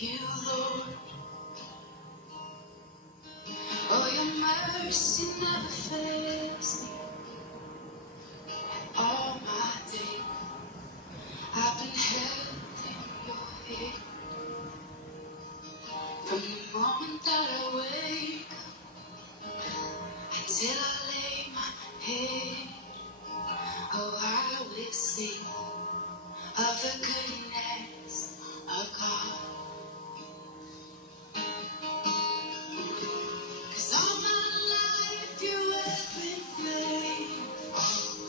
you, Lord. Oh, your mercy never fails me. All my day, I've been held in your hand. From the moment that I wake up until I lay my head, oh, I will sing of the goodness of God. 'Cause all my life you have been faithful,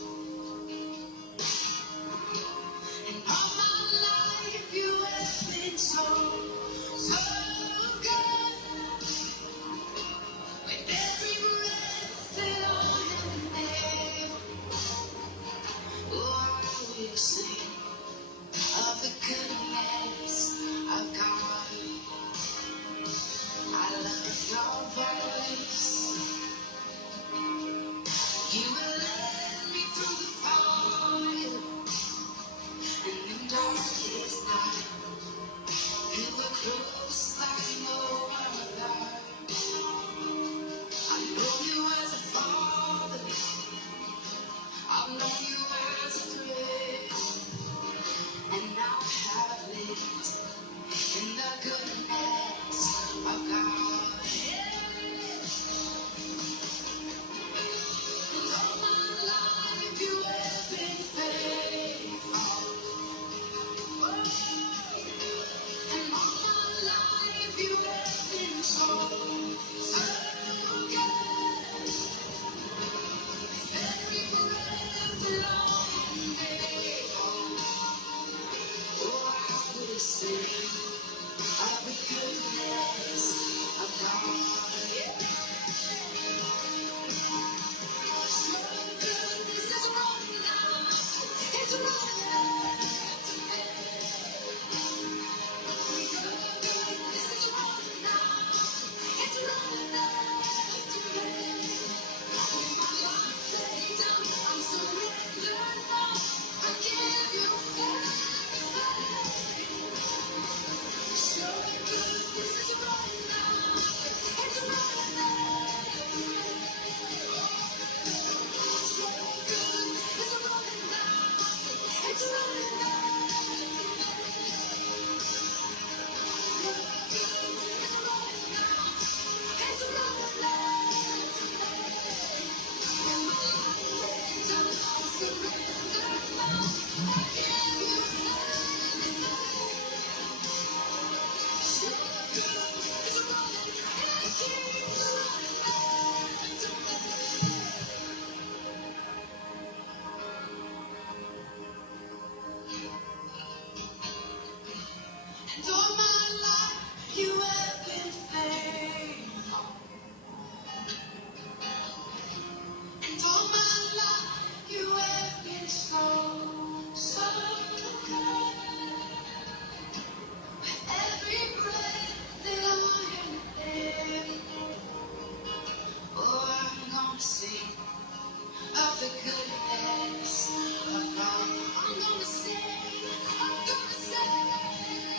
and all my life you have been so, so good. With every breath that I am able, oh, I will sing of the goodness of God. I love your voice. You will lead me through the fire and the darkest night. You were close like no other. I know you as a father. I've known you as a friend, and now I have lived in the goodness of God. And all my life you have been faithful. And all my life you have been so, so good. Every breath that I am able, oh, I will sing of the goodness of God. Yeah. Your goodness is running out. It's running after me. Your goodness is running out. It's running after me. With my life laid down, I'm surrendered now. I give you everything. Your goodness is running out. It's running after me. Your goodness is running out. It's running after me. Your goodness is running out. It's running after me. In my life laid down, I'm surrendered now. I give you everything. Your goodness is running, it keeps running after me. And all my life you have been faithful. And all my life you have been so, so good. With every breath that I am able, oh, I'm gonna sing of the goodness of God. I'm gonna sing, I'm gonna sing.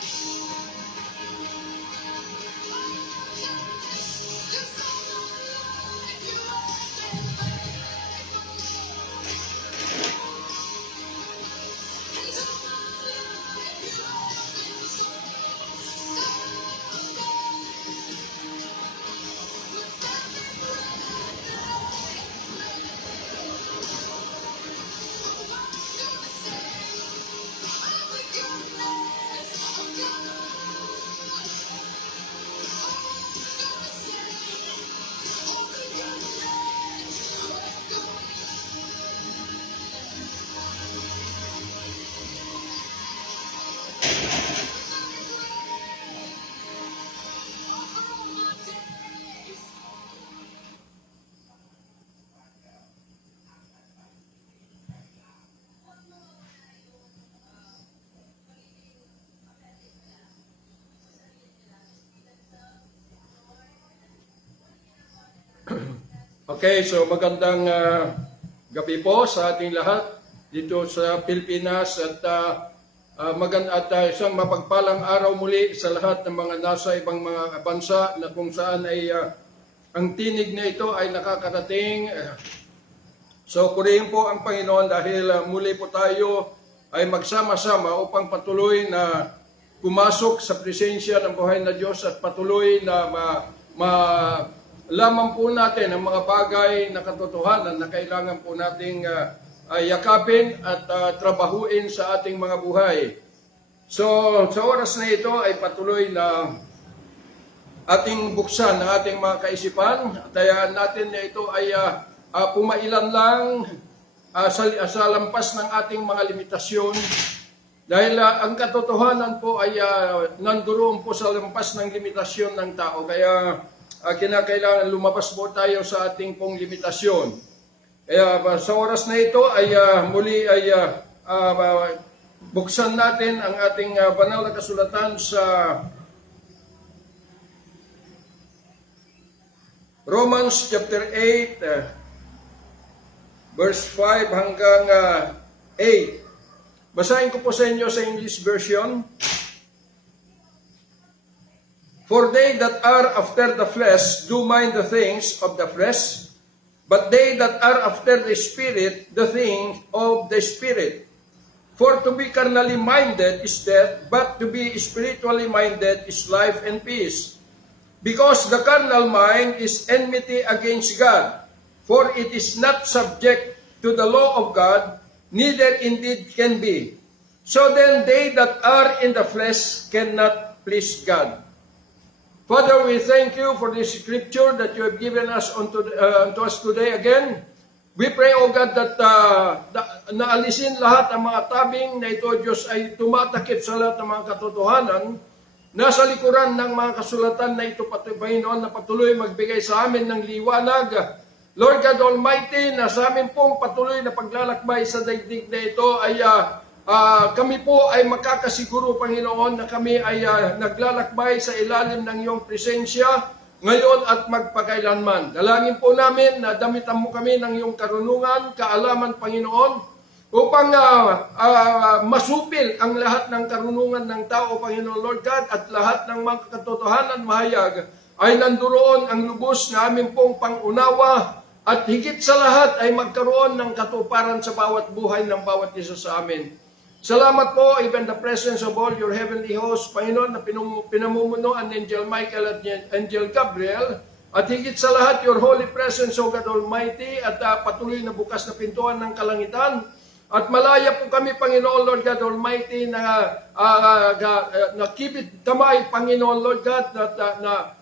Okay, so magandang gabi po sa ating lahat dito sa Pilipinas at isang mapagpalang araw muli sa lahat ng mga nasa ibang mga bansa na kung saan ay ang tinig na ito ay nakakarating. So purihin po ang Panginoon dahil muli po tayo ay magsama-sama upang patuloy na pumasok sa presensya ng buhay na Diyos at patuloy na malaman po natin ang mga bagay na katotohanan na kailangan po nating yakapin at trabahuin sa ating mga buhay. So, sa oras na ito ay patuloy na ating buksan ang ating mga kaisipan. Tayaan natin na ito ay pumailan lang sa lampas ng ating mga limitasyon. Dahil ang katotohanan po ay nanduroon po sa lampas ng limitasyon ng tao. Kaya kinakailangan lumabas po tayo sa ating pong limitasyon. Kaya sa oras na ito ay muli ay buksan natin ang ating banal na kasulatan sa Romans chapter 8 verse 5 hanggang 8. Basahin ko po sa inyo sa English version. For they that are after the flesh do mind the things of the flesh, but they that are after the Spirit, the things of the Spirit. For to be carnally minded is death, but to be spiritually minded is life and peace. Because the carnal mind is enmity against God, for it is not subject to the law of God, neither indeed can be. So then they that are in the flesh cannot please God. Father, we thank you for this scripture that you have given us unto us today again. We pray, O God, that naalisin lahat ng mga tabing na ito, Diyos, ay tumatakip sa lahat ng mga katotohanan. Nasa likuran ng mga kasulatan na ito, Panginoon, na patuloy magbigay sa amin ng liwanag. Lord God Almighty, na sa amin pong patuloy na paglalakbay sa daigdig na ito ay kami po ay makakasiguro, Panginoon, na kami ay naglalakbay sa ilalim ng iyong presensya ngayon at magpakailanman. Dalangin po namin na damitan mo kami ng iyong karunungan, kaalaman, Panginoon, upang masupil ang lahat ng karunungan ng tao, Panginoon Lord God, at lahat ng mga katotohanan mahayag ay nanduroon ang lubos na amin pong pangunawa at higit sa lahat ay magkaroon ng katuparan sa bawat buhay ng bawat isa sa amin. Salamat po, even the presence of all your heavenly hosts, Panginoon, na pinamumunuan ni Angel Michael at Angel Gabriel, at higit sa lahat, your holy presence, O God Almighty, at patuloy na bukas na pintuan ng kalangitan. At malaya po kami, Panginoon, Lord God Almighty, na nakibit kamay, Panginoon, Lord God, na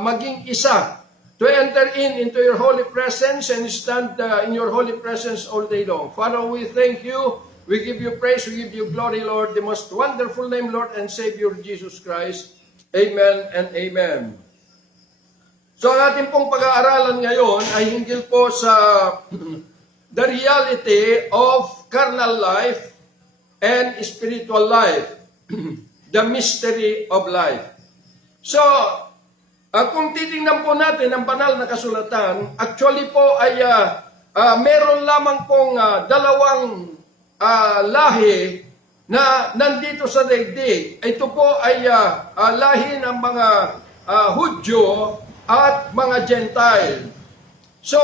maging isa, to enter into your holy presence and stand in your holy presence all day long. Father, we thank you. We give you praise, we give you glory, Lord, the most wonderful name, Lord, and Savior Jesus Christ. Amen and amen. So ang ating pong pag-aaralan ngayon ay hinggil po sa the reality of carnal life and spiritual life, the mystery of life. So, kung titingnan po natin ang banal na kasulatan, actually po ay meron lamang pong dalawang lahi na nandito sa daigdig. Ito po ay lahi ng mga Hudyo at mga Gentile. So,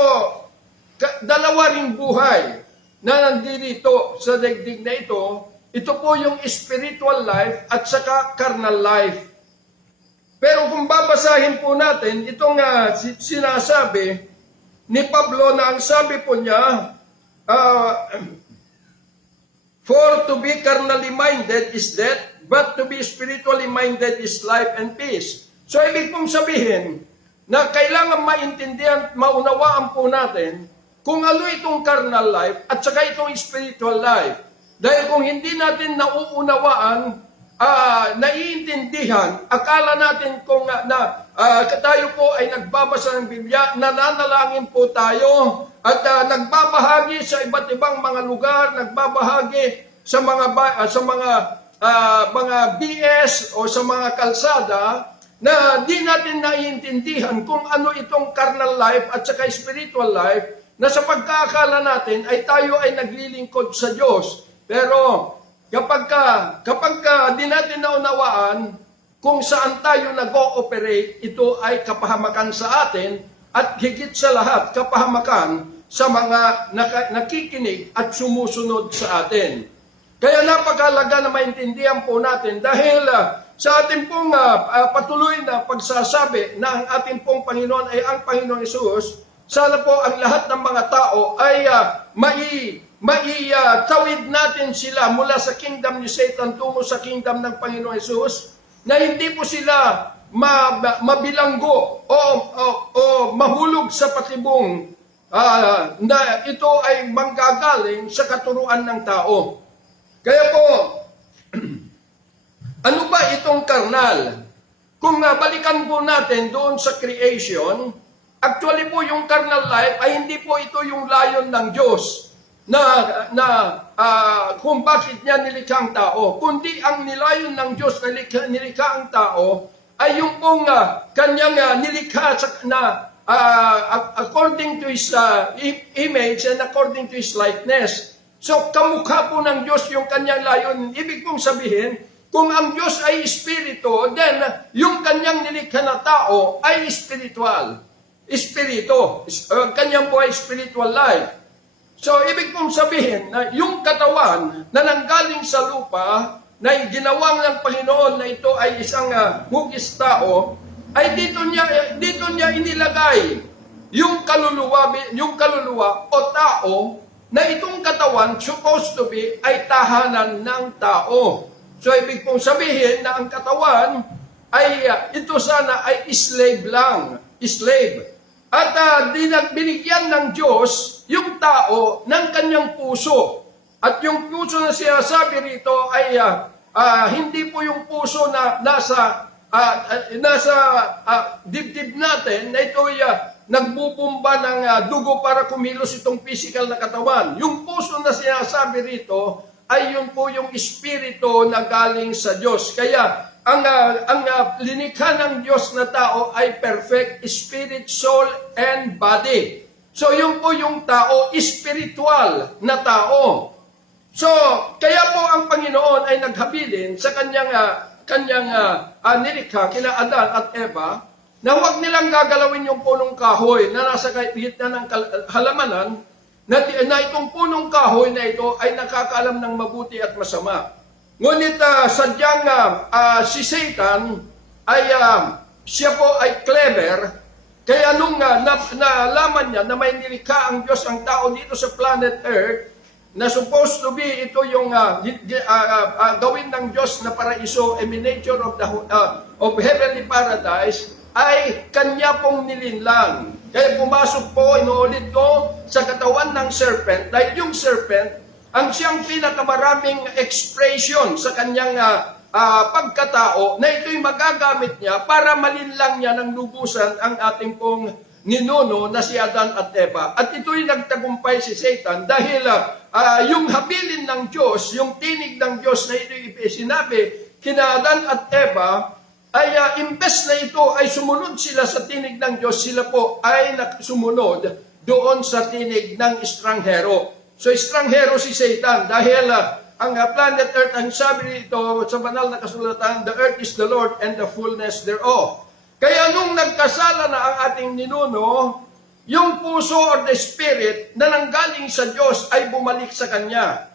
dalawa ring buhay na nandito sa daigdig na ito. Ito po yung spiritual life at saka carnal life. Pero kung babasahin po natin, itong sinasabi ni Pablo na ang sabi po niya, for to be carnally minded is death, but to be spiritually minded is life and peace. So, ibig pong sabihin na kailangan maintindihan, maunawaan po natin kung ano itong carnal life at saka itong spiritual life. Dahil kung hindi natin nauunawaan, naiintindihan, akala natin kung tayo po ay nagbabasa ng Biblia, nananalangin po tayo, at nagbabahagi sa iba't ibang mga lugar, nagbabahagi sa mga BS o sa mga kalsada na di natin naiintindihan kung ano itong carnal life at saka spiritual life, na sa pagkakala natin ay tayo ay naglilingkod sa Diyos. Pero kapag di natin naunawaan kung saan tayo nag-ooperate, ito ay kapahamakan sa atin at higit sa lahat, kapahamakan sa mga nakikinig at sumusunod sa atin. Kaya napakalaga na maintindihan po natin dahil sa ating pong patuloy na pagsasabi na ang ating pong Panginoon ay ang Panginoong Hesus, sana po ang lahat ng mga tao ay maitawid natin sila mula sa kingdom ni Satan tungo sa kingdom ng Panginoong Hesus, na hindi po sila mabilanggo o mahulog sa patibong na ito ay manggagaling sa katuruan ng tao. Kaya po, ano ba itong karnal? Kung balikan po natin doon sa creation, actually po yung carnal life ay hindi po ito yung layon ng Diyos kung bakit niya nilikha ang tao, kundi ang nilayon ng Diyos na nilikha ang tao ay yung pong kanyang nilikha na according to His image and according to His likeness. So, kamukha po ng Diyos yung kanyang layon. Ibig kong sabihin, kung ang Diyos ay espiritu, then yung kanyang nilikha na tao ay spiritual. Espiritu. Kanyang po ay spiritual life. So, ibig kong sabihin na yung katawan na nanggaling sa lupa, na ginawang ng Panginoon na ito ay isang hugis tao, ay dito niya inilagay yung kaluluwa o tao na itong katawan supposed to be ay tahanan ng tao. So, ibig kong sabihin na ang katawan ay ito sana ay slave lang. Slave. At binigyan ng Diyos yung tao ng kanyang puso. At yung puso na sinasabi rito ay hindi po yung puso na nasa dibdib natin na ito ay nagbubumba ng dugo para kumilos itong physical na katawan. Yung puso na sinasabi rito ay yun po yung espiritu na galing sa Diyos. Kaya ang linikha ng Diyos na tao ay perfect spirit, soul, and body. So, yun po yung tao, spiritual na tao. So, kaya po ang Panginoon ay naghabilin sa kanyang nilikha, kina Adan at Eva, na huwag nilang gagalawin yung punong kahoy na nasa gitna ng halamanan, na itong punong kahoy na ito ay nakakaalam ng mabuti at masama. Ngunit sadyang si Satan ay siya po ay clever, kaya nung nalaman niya na may nilikha ang Diyos ang tao dito sa planet Earth, na supposed to be ito yung gawin ng Diyos na paraiso, a miniature of heavenly paradise, ay kanya pong nilinlang. Kaya pumasok po, inuulit ko, sa katawan ng serpent, dahil yung serpent, ang siyang pinakamaraming expression sa kanyang pagkatao, na ito'y magagamit niya para malinlang niya ng lubusan ang ating pong ninuno na si Adan at Eva. At ito'y nagtagumpay si Satan dahil yung habilin ng Diyos, yung tinig ng Diyos na ito'y sinabi kina Adan at Eva, ay imbes na ito ay sumunod sila sa tinig ng Diyos, sila po ay sumunod doon sa tinig ng estranghero. So, estranghero si Satan dahil ang planet Earth, ang sabi dito sa banal na kasulatan, the earth is the Lord and the fullness thereof. Kaya nung nagkasala na ang ating ninuno, yung puso or the spirit na nanggaling sa Diyos ay bumalik sa Kanya.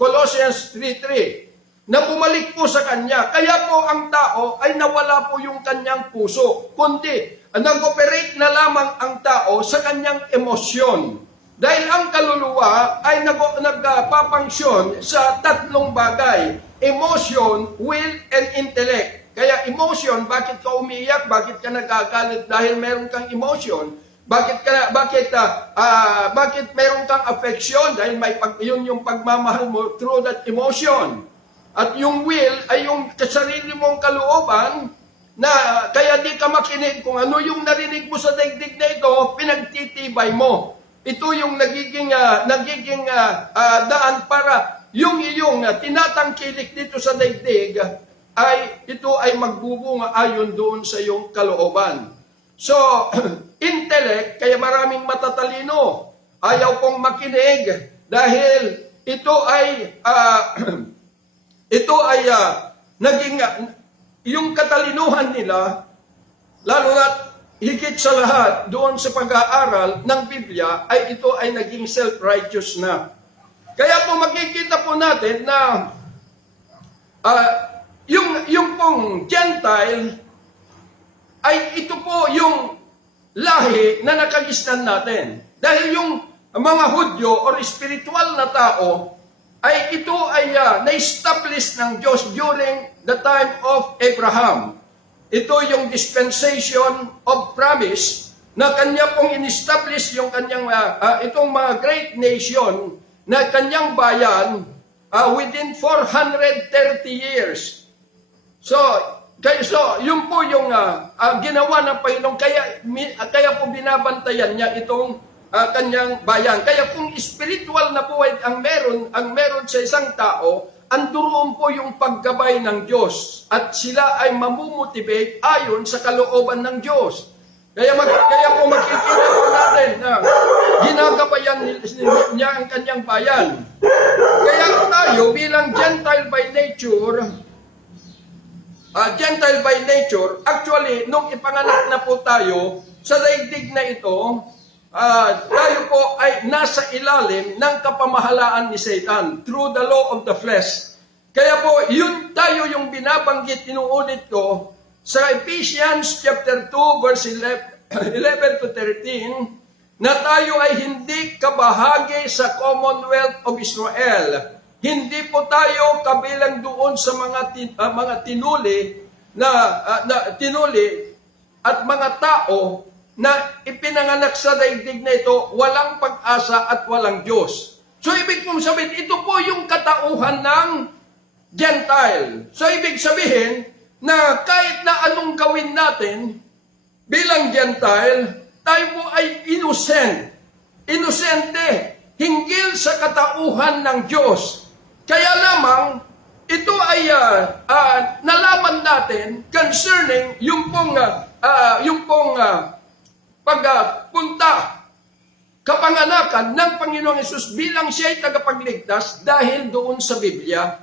Colossians 3:3, na bumalik po sa Kanya. Kaya po ang tao ay nawala po yung kanyang puso, kundi nag-operate na lamang ang tao sa kanyang emosyon. Dahil ang kaluluwa ay nagpapangsyon sa tatlong bagay: emotion, will, and intellect. Kaya emotion, bakit ka umiiyak? Bakit ka nagagalit? Dahil meron kang emotion. Bakit meron kang affection? Dahil yun yung pagmamahal mo through that emotion. At yung will ay yung sarili mong kalooban na kaya di ka makinig kung ano yung narinig mo sa daigdig na ito, pinagtitibay mo. Ito yung nagiging daan para yung iyong tinatangkilik dito sa daigdig ito ay magbubunga ayon doon sa iyong kalooban. So, intellect, kaya maraming matatalino, ayaw pong makinig dahil ito ay ito ay naging, yung katalinuhan nila, lalo na higit sa lahat doon sa pag-aaral ng Biblia, ay ito ay naging self-righteous na. Kaya po makikita po natin na yung pong Gentile, ay ito po yung lahi na nakagisnan natin. Dahil yung mga Hudyo or spiritual na tao, ay ito ay na-establish ng Diyos during the time of Abraham. Ito yung dispensation of promise na kanya pong in-establish yung kanyang, itong mga great nation na kanyang bayan within 430 years. So yun po yung ginawa ng Panginoon. Kaya po binabantayan niya itong kanyang bayan. Kaya kung spiritual na buhay ang meron sa isang tao, anduroon po yung paggabay ng Diyos. At sila ay mamumotivate ayon sa kalooban ng Diyos. Kaya po makikita po natin na ginagabayan niya ang kanyang bayan. Kaya tayo bilang Gentile by nature, actually, nung ipanganak na po tayo sa daigdig na ito, tayo po ay nasa ilalim ng kapamahalaan ni Satan through the law of the flesh. Kaya po, tayo yung binabanggit, inuulit ko, sa Ephesians chapter 2, verse 11 to 13, na tayo ay hindi kabahagi sa Commonwealth of Israel. Hindi po tayo kabilang doon sa mga tinuli at mga tao na ipinanganak sa daigdig na ito, walang pag-asa at walang Diyos. So, ibig pong sabihin, ito po yung katauhan ng Gentile. So, ibig sabihin na kahit na anong gawin natin bilang Gentile, tayo po ay inosente, hinggil sa katauhan ng Diyos. Kaya lamang, ito ay nalaman natin concerning yung pong pagpunta, kapanganakan ng Panginoong Hesus bilang siya'y tagapagligtas dahil doon sa Biblia.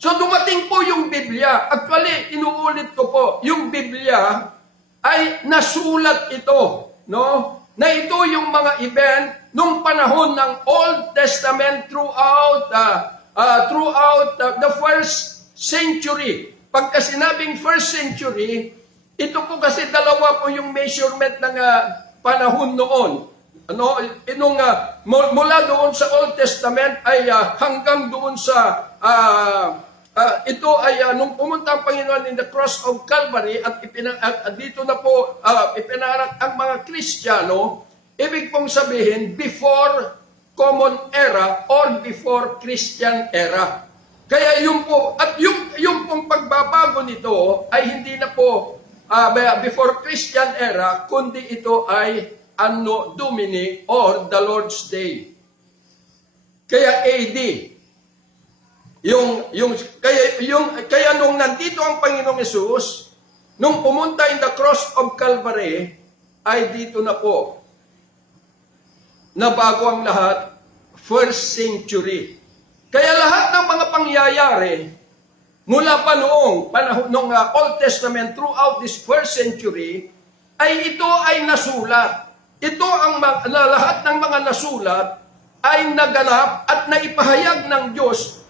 So dumating po yung Biblia. Actually, inuulit ko po, yung Biblia ay nasulat ito, no? Na ito yung mga event nung panahon ng Old Testament throughout the first century. Pagka sinabing first century, ito po kasi dalawa po yung measurement ng panahon noon. Mula doon sa Old Testament ay hanggang doon sa ito ay nung pumunta ang Panginoon in the cross of Calvary at dito na po ipinanganak ang mga Kristiyano, ibig pong sabihin before Common Era or before Christian Era. Kaya yung pong pagbabago nito ay hindi na po before Christian Era, kundi ito ay Anno Domini or the Lord's Day. Kaya AD. Kaya nung nandito ang Panginoong Hesus, nung pumunta in the cross of Calvary, ay dito na po na bago ang lahat, first century. Kaya lahat ng mga pangyayari mula pa noong panahon ng Old Testament throughout this first century, ay ito ay nasulat. Ito lahat ng mga nasulat ay naganap at naipahayag ng Diyos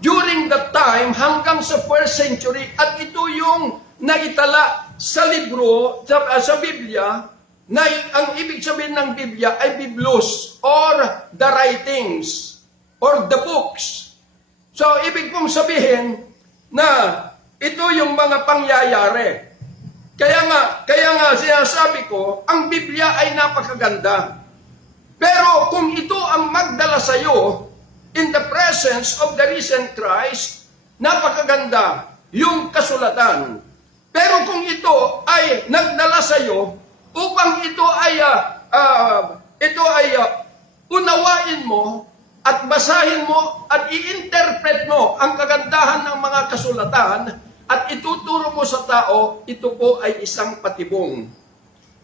during that time hanggang sa first century. At ito yung naitala sa libro, sa Biblia, na ang ibig sabihin ng Biblia ay Biblos or the writings or the books. So, ibig pong sabihin na ito yung mga pangyayari. Kaya nga sinasabi ko, ang Biblia ay napakaganda. Pero kung ito ang magdala sa iyo in the presence of the risen Christ, napakaganda yung kasulatan. Pero kung ito ay nagdala sa iyo upang ito ay unawain mo at basahin mo at i-interpret mo ang kagandahan ng mga kasulatan at ituturo mo sa tao, ito po ay isang patibong.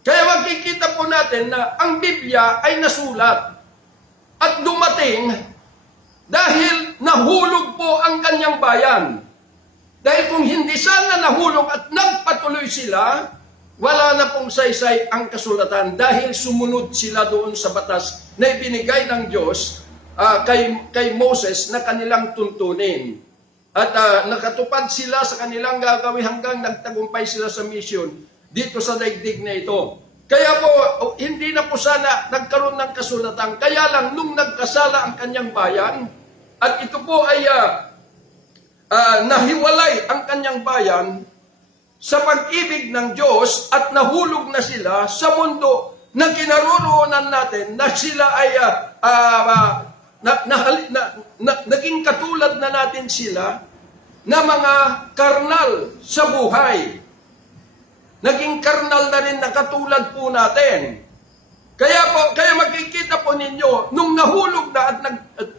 Kaya makikita po natin na ang Biblia ay nasulat at dumating dahil nahulog po ang kanyang bayan. Dahil kung hindi sana nahulog at nagpatuloy sila, wala na pong saysay ang kasulatan dahil sumunod sila doon sa batas na ibinigay ng Diyos kay Moses na kanilang tuntunin. At nakatupad sila sa kanilang gagawin hanggang nagtagumpay sila sa mission dito sa daigdig na ito. Kaya po, hindi na po sana nagkaroon ng kasulatan. Kaya lang, nung nagkasala ang kanyang bayan, at ito po ay nahiwalay ang kanyang bayan sa pag-ibig ng Diyos at nahulog na sila sa mundo na kinaroroonan natin na sila ay naging katulad na natin sila na mga karnal sa buhay. Naging karnal na rin na katulad po natin. Kaya makikita po ninyo, nung nahulog na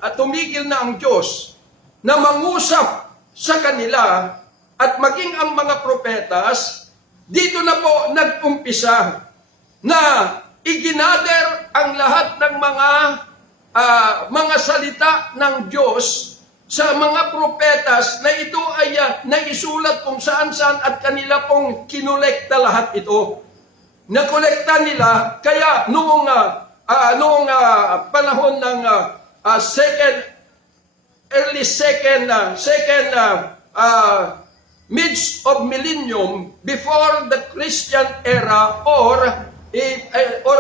at tumigil na ang Diyos na mangusap sa kanila at maging ang mga propetas, dito na po nag-umpisa na iginader ang lahat ng mga salita ng Diyos sa mga propetas na ito ay naisulat kung saan-saan at kanila pong kinolekta lahat ito. Nakolekta nila, kaya noong panahon ng midst of millennium, before the Christian era, or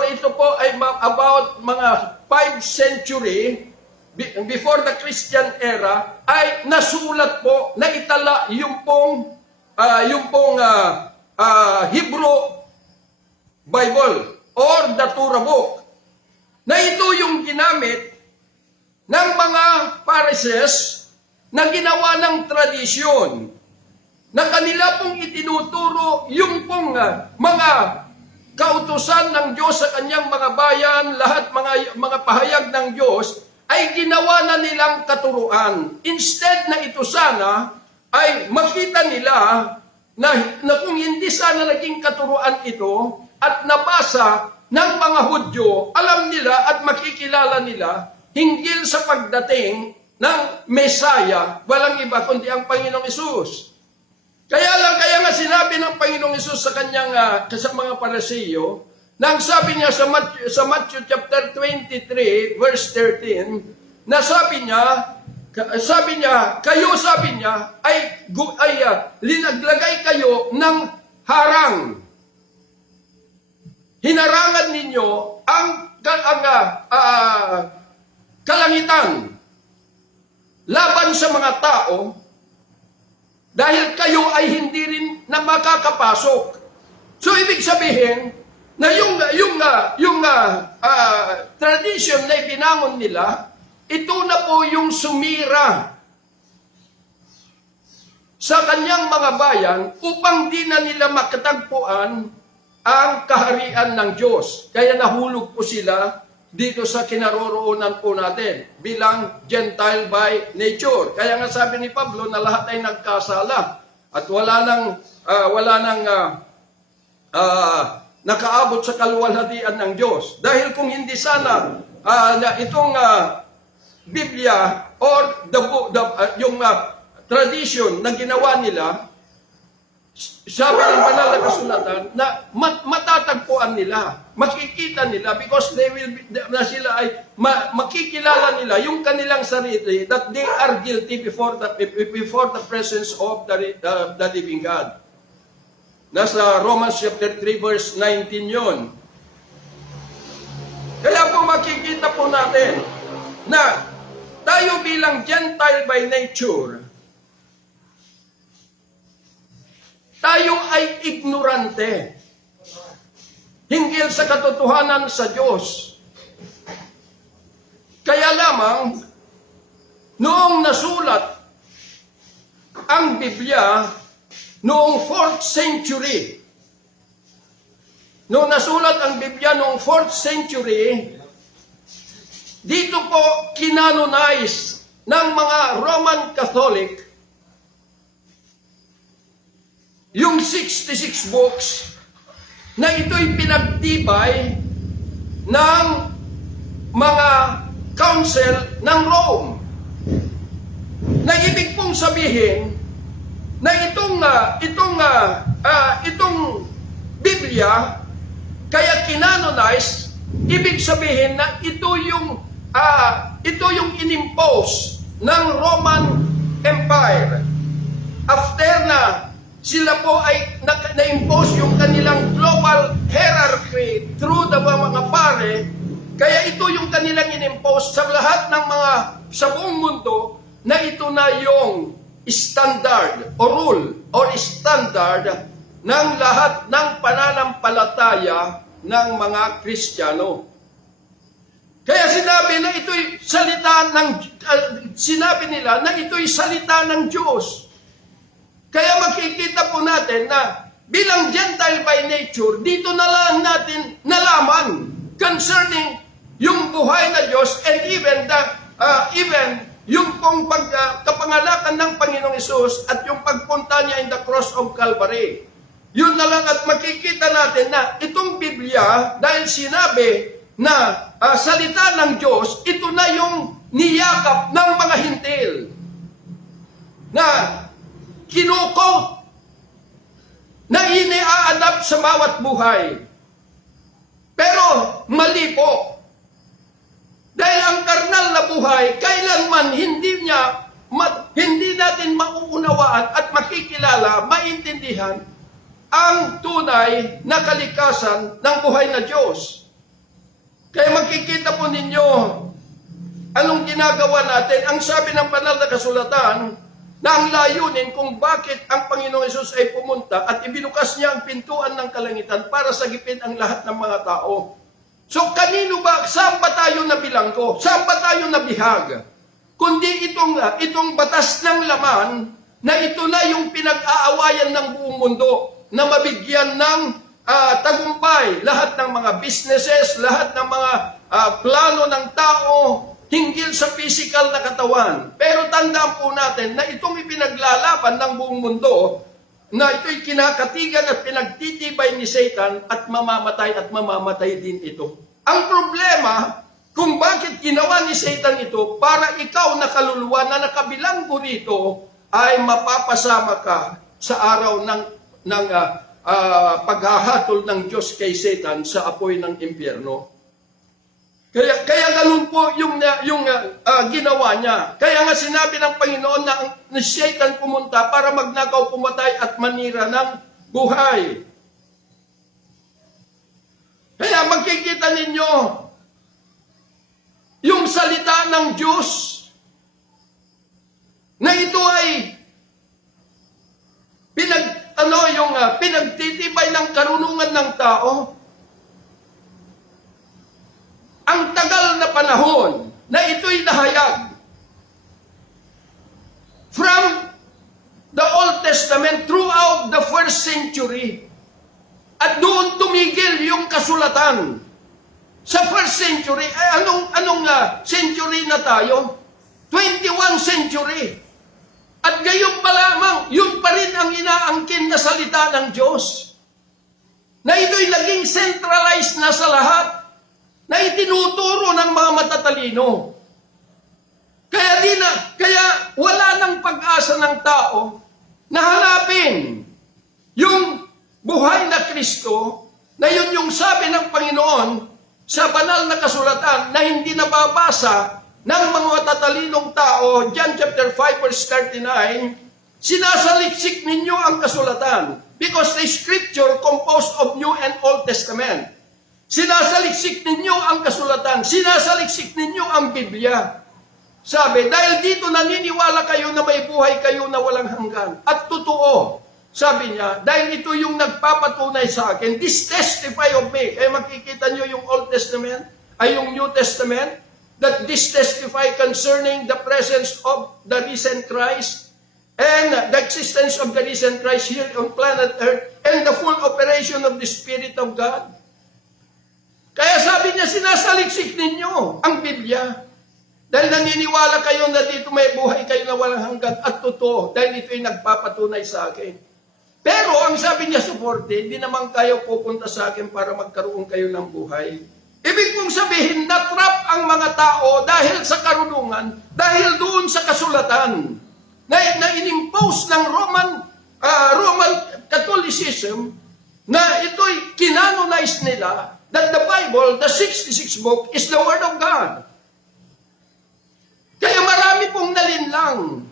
ito po ay about mga 5th century, before the Christian era, ay nasulat po, naitala yung pong Hebrew Bible or the Torah book. Na ito yung ginamit ng mga Pharisees na ginawa ng tradisyon na kanila pong itinuturo yung pong mga kautusan ng Diyos sa kanyang mga bayan, lahat mga pahayag ng Diyos, ay ginawa na nilang katuruan. Instead na ito sana ay makita nila na kung hindi sana naging katuruan ito at nabasa ng mga Hudyo, alam nila at makikilala nila hinggil sa pagdating ng Mesaya, walang iba kundi ang Panginoong Hesus. Kaya nga sinabi ng Panginoong Hesus sa kanyang sa mga Pariseo, nang sabi niya sa Matthew chapter 23 verse 13, na sabi niya kayo ay linaglagay kayo ng harang. Hinarangan ninyo ang kalangitan laban sa mga tao dahil kayo ay hindi rin na makakapasok. So ibig sabihin na yung tradition na ibinangon nila, ito na po yung sumira sa kanyang mga bayan upang di na nila makatagpuan ang kaharian ng Diyos. Kaya nahulog po sila dito sa kinaroroonan po natin bilang Gentile by nature. Kaya nga sabi ni Pablo na lahat ay nagkasala at wala nang nakaabot sa kaluwalhatian ng Diyos. Dahil kung hindi sana itong Biblia or yung tradition na ginawa nila, sabi ng banal na kasulatan na matatagpuan nila, makikita nila because sila ay makikilala nila yung kanilang sarili that they are guilty before the presence of the living God. Nasa Romans chapter 3 verse 19 yon. Kaya po makikita po natin na tayo bilang Gentile by nature, tayo ay ignorante hinggil sa katotohanan sa Diyos. Kaya lamang, noong nasulat ang Biblia, noong 4th century, noong nasulat ang Biblia noong 4th century, dito po kinanonize ng mga Roman Catholic yung 66 books na ito'y pinagtibay ng mga council ng Rome. ibig pong sabihin na itong Biblia, kaya kinanonize, ibig sabihin na ito yung inimpose ng Roman Empire. After na sila po ay na-impose yung kanilang global hierarchy through the mga pare, kaya ito yung kanilang inimpose sa lahat ng mga sa buong mundo, na ito na yung standard o rule or standard ng lahat ng pananampalataya ng mga Kristiyano. Kaya sinabi nila na ito'y salita ng Diyos. Kaya makikita po natin na bilang Gentile by nature, dito na lang natin nalaman concerning yung buhay na Diyos and even yung pong kapangalakan ng Panginoong Hesus at yung pagpunta niya in the cross of Calvary. Yun na lang at makikita natin na itong Biblia, dahil sinabi na salita ng Diyos, ito na yung niyakap ng mga hintil na kinukot na ini-a-adapt sa bawat buhay. Pero mali po. Dahil ang karnal na buhay, kailanman hindi natin mauunawaan at makikilala, maintindihan ang tunay na kalikasan ng buhay na Diyos. Kaya makikita po ninyo anong ginagawa natin. Ang sabi ng banal na kasulatan na ang layunin kung bakit ang Panginoong Hesus ay pumunta at ibinukas niya ang pintuan ng kalangitan para sagipin ang lahat ng mga tao. So kanino ba, saan ba tayo nabilanggo? Saan ba tayo nabihag? Kundi itong batas ng laman na ito na yung pinag-aawayan ng buong mundo na mabigyan ng tagumpay lahat ng mga businesses, lahat ng mga plano ng tao hinggil sa physical na katawan. Pero tandaan po natin na itong ipinaglalaban ng buong mundo na ito'y kinakatigan at pinagtitibay ni Satan at mamamatay din ito. Ang problema, kung bakit ginawa ni Satan ito, para ikaw na kaluluwa na nakabilanggo rito ay mapapasama ka sa araw ng paghahatol ng Diyos kay Satan sa apoy ng impyerno. Kaya ganun po yung ginawa niya. Kaya nga sinabi ng Panginoon na ni Satan pumunta para magnakaw, pumatay at manira ng buhay. Kaya magkikita ninyo yung salita ng Diyos na ito ay pinagtitibay ng karunungan ng tao. Ang tagal na panahon na ito'y nahayag from the Old Testament throughout the first century. At doon tumigil yung kasulatan. Sa first century, anong century na tayo? 21 century. At gayon pa lamang, yun pa rin ang inaangkin na salita ng Diyos. Na ito'y naging centralized na sa lahat. Na itinuturo ng mga matatalino. Kaya wala nang pag-asa ng tao na hanapin yung buhay na Kristo, na yun yung sabi ng Panginoon sa banal na kasulatan na hindi nababasa ng mga matatalinong tao. John chapter 5 verse 39, sinasaliksik ninyo ang kasulatan because the scripture composed of New and Old Testament. Sinasaliksik ninyo ang kasulatan, sinasaliksik ninyo ang Biblia. Sabi, dahil dito naniniwala kayo na may buhay kayo na walang hanggan. At totoo, sabi niya, dahil ito yung nagpapatunay sa akin, this testify of me. Kaya makikita nyo yung Old Testament, ay yung New Testament, that this testify concerning the presence of the risen Christ and the existence of the risen Christ here on planet Earth and the full operation of the Spirit of God. Kaya sabi niya, sinasaliksik ninyo ang Biblia. Dahil naniniwala kayo na dito may buhay kayo na walang hanggan at totoo. Dahil ito'y nagpapatunay sa akin. Pero ang sabi niya sa 40, hindi naman kayo pupunta sa akin para magkaroon kayo ng buhay. Ibig kong sabihin, natrap ang mga tao dahil sa karunungan, dahil doon sa kasulatan. na inimpose ng Roman Catholicism, na ito'y kinanonize nila, that the Bible, the 66 book, is the Word of God. Kaya marami pong nalinlang.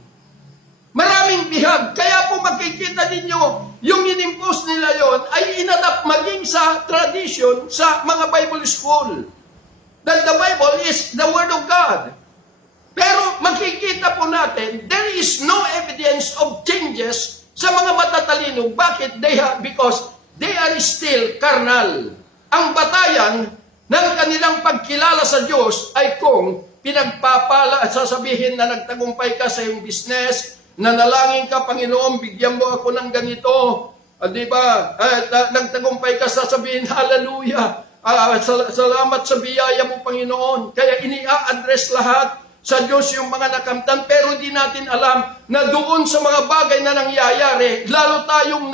Maraming bihag. Kaya po makikita ninyo, yung inimpose nila yon ay inadapt maging sa tradition sa mga Bible school. That the Bible is the Word of God. Pero makikita po natin, there is no evidence of changes sa mga matatalino. Bakit? Because they are still carnal. Ang batayan ng kanilang pagkilala sa Diyos ay kung pinagpapala at sasabihin na nagtagumpay ka sa iyong business, nanalangin ka, Panginoon, bigyan mo ako ng ganito. Di ba? Nagtagumpay ka, sasabihin, hallelujah. Salamat sa biyaya mo, Panginoon. Kaya ini-address lahat sa Diyos yung mga nakamtan, pero di natin alam na doon sa mga bagay na nangyayari, lalo tayong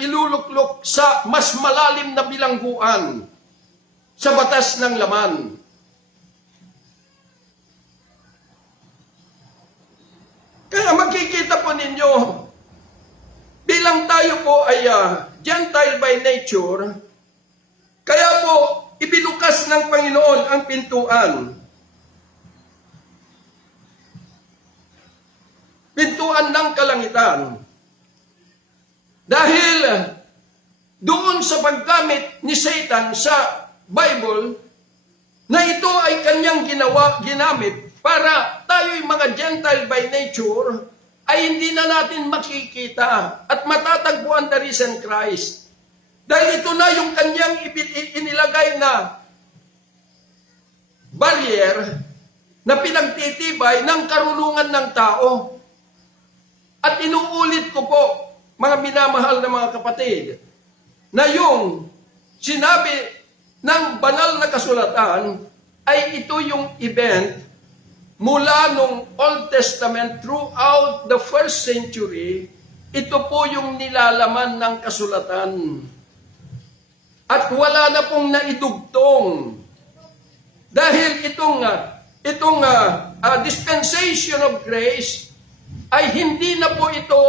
iluluklok sa mas malalim na bilangguan sa batas ng laman. Kaya makikita po ninyo, bilang tayo po ay Gentile by nature, kaya po ibinukas ng Panginoon ang pintuan. Pintuan ng kalangitan. Dahil doon sa paggamit ni Satan sa Bible, na ito ay kanyang ginamit para tayo'y mga Gentile by nature, ay hindi na natin makikita at matatagpuan the risen Christ. Dahil ito na yung kanyang inilagay na barrier na pinagtitibay ng karunungan ng tao. At inuulit ko po, mga minamahal na mga kapatid, na yung sinabi ng banal na kasulatan ay ito yung event mula nung Old Testament throughout the first century. Ito po yung nilalaman ng kasulatan. At wala na pong naidugtong. Dahil itong dispensation of grace ay hindi na po ito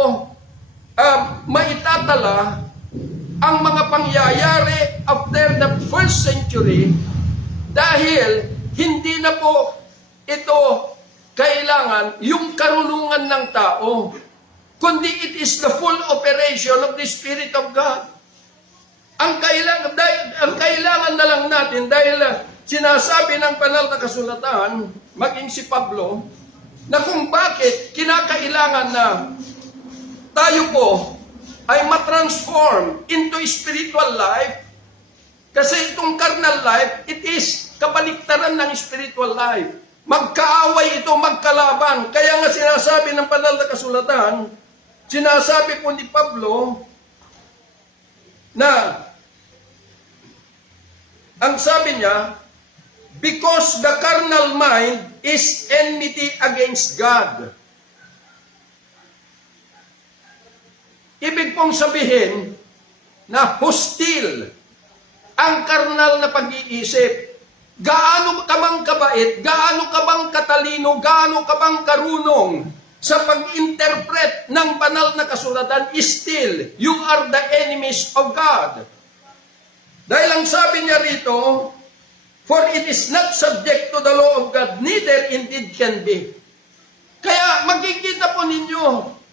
maitatala ang mga pangyayari after the first century, dahil hindi na po ito kailangan yung karunungan ng tao, kundi it is the full operation of the Spirit of God. Ang kailangan na lang natin, dahil sinasabi ng banal na kasulatan, maging si Pablo, na kung bakit kinakailangan na tayo po ay matransform into spiritual life, kasi itong carnal life, it is kabaliktaran ng spiritual life. Magkaaway ito, magkalaban. Kaya nga sinasabi ng banal na kasulatan, sinasabi po ni Pablo, na ang sabi niya, because the carnal mind is enmity against God. Ibig pong sabihin na hostile ang karnal na pag-iisip. Gaano ka bang kabait, gaano ka bang katalino, gaano ka bang karunong sa pag-interpret ng banal na kasulatan, still, you are the enemies of God. Dahil ang sabi niya rito, for it is not subject to the law of God, neither indeed can be. Kaya magkikita po ninyo,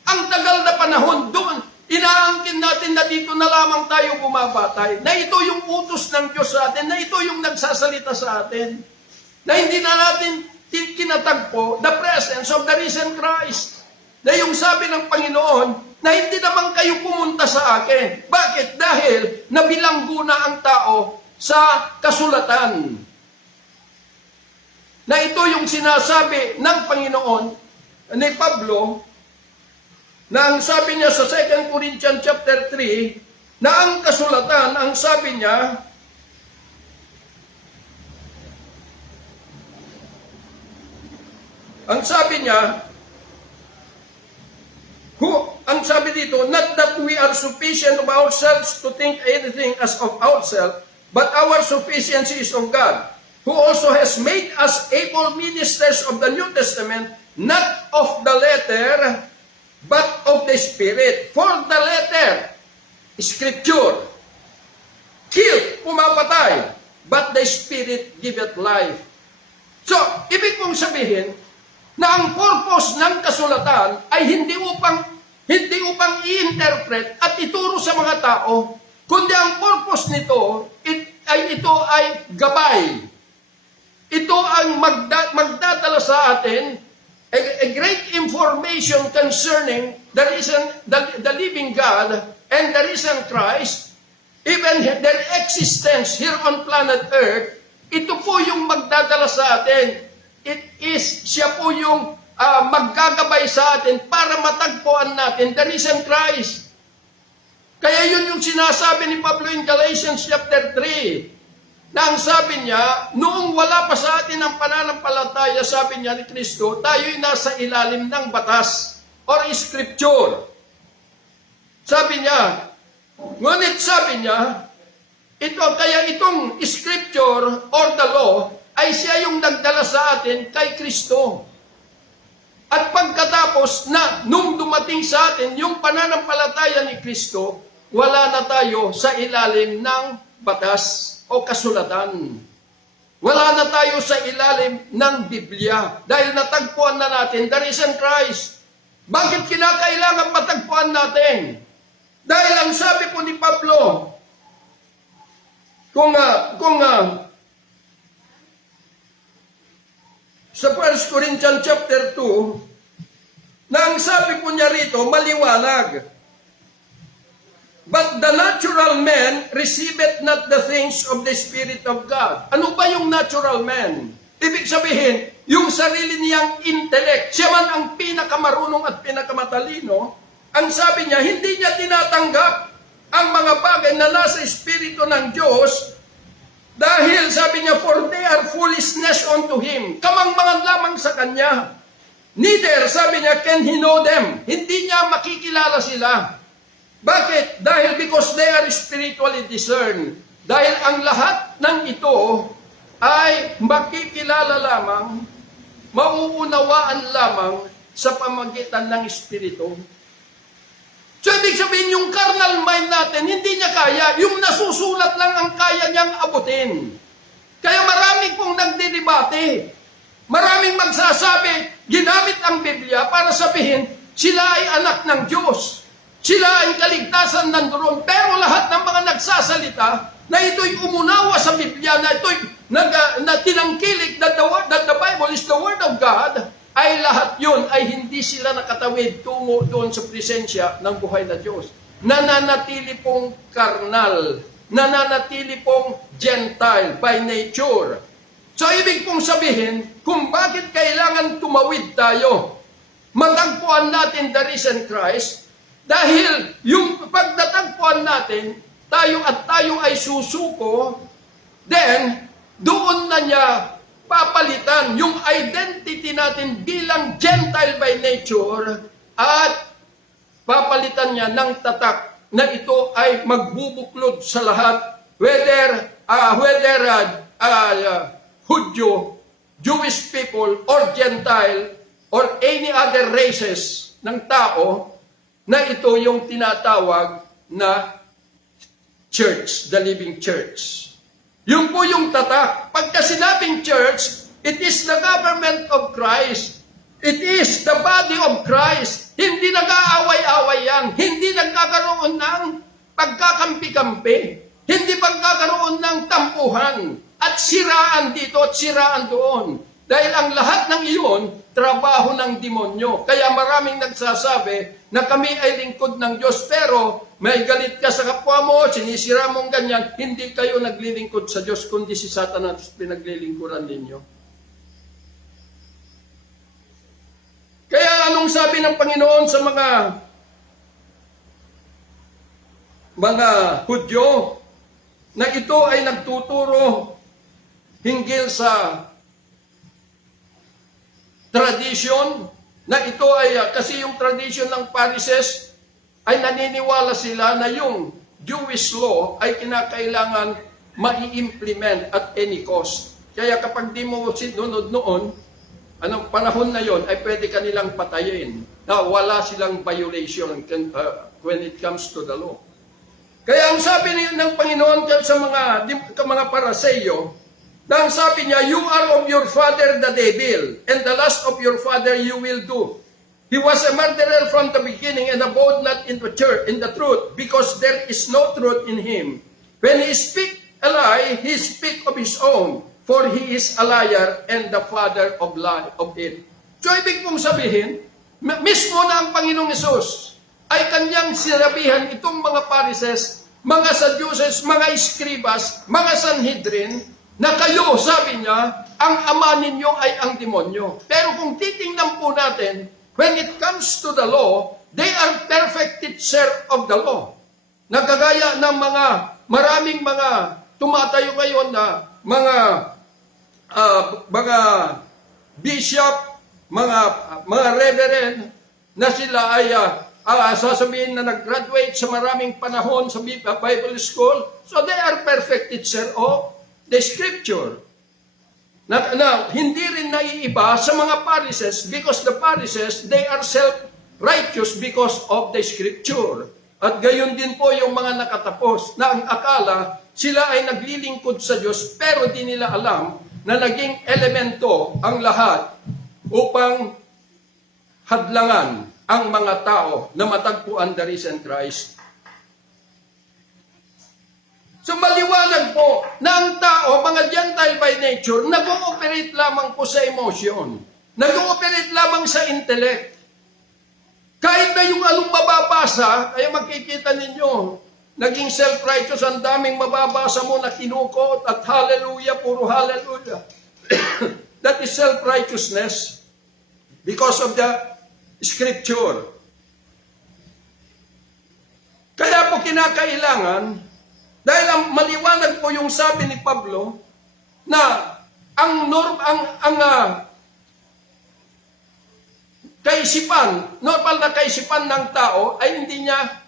ang tagal na panahon doon, inaangkin natin na dito na lamang tayo bumabatay, na ito yung utos ng Diyos sa atin, na ito yung nagsasalita sa atin, na hindi na natin kinatagpo the presence of the risen Christ. Na yung sabi ng Panginoon, na hindi naman kayo pumunta sa akin. Bakit? Dahil nabilanggo na ang tao sa kasulatan. Na ito yung sinasabi ng Panginoon ni Pablo, na ang sabi niya sa 2 Corinthians chapter 3, na ang kasulatan, ang sabi niya, ang sabi dito, not that we are sufficient of ourselves to think anything as of ourselves, but our sufficiency is of God. who also has made us able ministers of the New Testament, not of the letter, but of the Spirit. For the letter, Scripture, killed, pumapatay, but the Spirit giveth life. So, ibig kong sabihin, na ang purpose ng kasulatan ay hindi upang i-interpret at ituro sa mga tao, kundi ang purpose nito ito ay gabay. Ito ang magdadala sa atin a great information concerning the living God and the risen Christ, even their existence here on planet Earth. Ito po yung magdadala sa atin. Siya po yung maggagabay sa atin para matagpuan natin the risen Christ. Kaya yun yung sinasabi ni Pablo in Galatians chapter 3. Na ang sabi niya, noong wala pa sa atin ang pananampalataya, sabi niya ni Kristo, tayo'y nasa ilalim ng batas or scripture. Sabi niya, ngunit sabi niya, kaya itong scripture or the law ay siya yung nagdala sa atin kay Kristo. At pagkatapos na nung dumating sa atin yung pananampalataya ni Kristo, wala na tayo sa ilalim ng batas o kasulatan. Wala na tayo sa ilalim ng Biblia dahil natagpuan na natin the risen Christ. Bakit kinakailangan matagpuan natin? Dahil ang sabi po ni Pablo, sa 1 Corinthians chapter 2, na ang sabi po niya rito, maliwanag. But the natural man receiveth not the things of the Spirit of God. Ano ba yung natural man? Ibig sabihin, yung sarili niyang intellect, siya man ang pinakamarunong at pinakamatalino, ang sabi niya, hindi niya tinatanggap ang mga bagay na nasa Espiritu ng Diyos dahil sabi niya, for they are foolishness unto him. Kamangmangan lamang sa kanya. Neither, sabi niya, can he know them. Hindi niya makikilala sila. Bakit? Dahil because they are spiritually discerned. Dahil ang lahat ng ito ay makikilala lamang, mauunawaan lamang sa pamagitan ng Espiritu. So, ibig sabihin, yung carnal mind natin, hindi niya kaya. Yung nasusulat lang ang kaya niyang abutin. Kaya marami pong nagdidebate. Maraming magsasabi, ginamit ang Biblia para sabihin, sila ay anak ng Diyos. Sila ay kaligtasan nandoon. Pero lahat ng mga nagsasalita na ito'y umunawa sa Biblia, na ito'y na tinangkilik that the Bible is the Word of God, ay lahat yun ay hindi sila nakatawid tungo doon sa presensya ng buhay na Diyos. Nananatili pong karnal, nananatili pong Gentile by nature. So, ibig pong sabihin, kung bakit kailangan tumawid tayo, matagpuan natin the risen Christ, dahil yung pagtatagpuan natin, tayo ay susuko, then, doon na niya papalitan yung identity natin bilang Gentile by nature at papalitan niya ng tatak na ito ay magbubuklod sa lahat, whether Hudyo, Jewish people, or Gentile, or any other races ng tao, na ito yung tinatawag na church, the living church. Yun po yung tatak. Pagka sinabing church, it is the government of Christ. It is the body of Christ. Hindi nag-aaway-aaway yan. Hindi nagkakaroon ng pagkakampi-kampi. Hindi pagkakaroon ng tampuhan. At siraan dito at siraan doon. Dahil ang lahat ng iyon, trabaho ng demonyo. Kaya maraming nagsasabi na kami ay lingkod ng Diyos, pero may galit ka sa kapwa mo, sinisira mong ganyan, hindi kayo naglilingkod sa Diyos, kundi si Satanas pinaglilingkuran ninyo. Kaya anong sabi ng Panginoon sa mga Hudyo, na ito ay nagtuturo hinggil sa tradition, na ito ay, kasi yung tradition ng Pharisees, ay naniniwala sila na yung Jewish law ay kinakailangan mai-implement at any cost. Kaya kapag di mo sinunod noon, anong panahon na yon ay pwede kanilang patayin na wala silang violation when it comes to the law. Kaya ang sabi ng Panginoon sa mga Paraseyo, ang sabi niya, you are of your father the devil, and the lust of your father you will do. He was a murderer from the beginning and abode not in the truth, because there is no truth in him. When he speak a lie, he speak of his own, for he is a liar and the father of it. So ibig pong sabihin, mismo na ang Panginoong Hesus ay kanyang sinabihan itong mga Pharisees, mga Sadducees, mga Escribas, mga Sanhedrin, na kayo, sabi niya, ang ama ninyo ay ang demonyo. Pero kung titingnan po natin, when it comes to the law, they are perfect teacher of the law. Nagkagaya ng maraming mga tumatayo ngayon na mga bishop, mga reverend, na sila ay sasabihin na nag-graduate sa maraming panahon sa Bible school. So they are perfect teacher of the scripture. Na hindi rin naiiba sa mga Pharisees, because the Pharisees, they are self-righteous because of the scripture. At gayon din po yung mga nakatapos na ang akala sila ay naglilingkod sa Diyos, pero di nila alam na naging elemento ang lahat upang hadlangan ang mga tao na matagpuan the risen Christ. So maliwanag po na ang tao, mga Gentile by nature, nag-ooperate lamang po sa emotion. Nag-ooperate lamang sa intellect. Kahit na yung anong mababasa, kaya makikita ninyo, naging self-righteous, ang daming mababasa mo na kinukot at hallelujah, puro hallelujah. That is self-righteousness because of the scripture. Kaya po kinakailangan, dahil ang maliwanag po yung sabi ni Pablo na ang normal na kaisipan ng tao ay hindi niya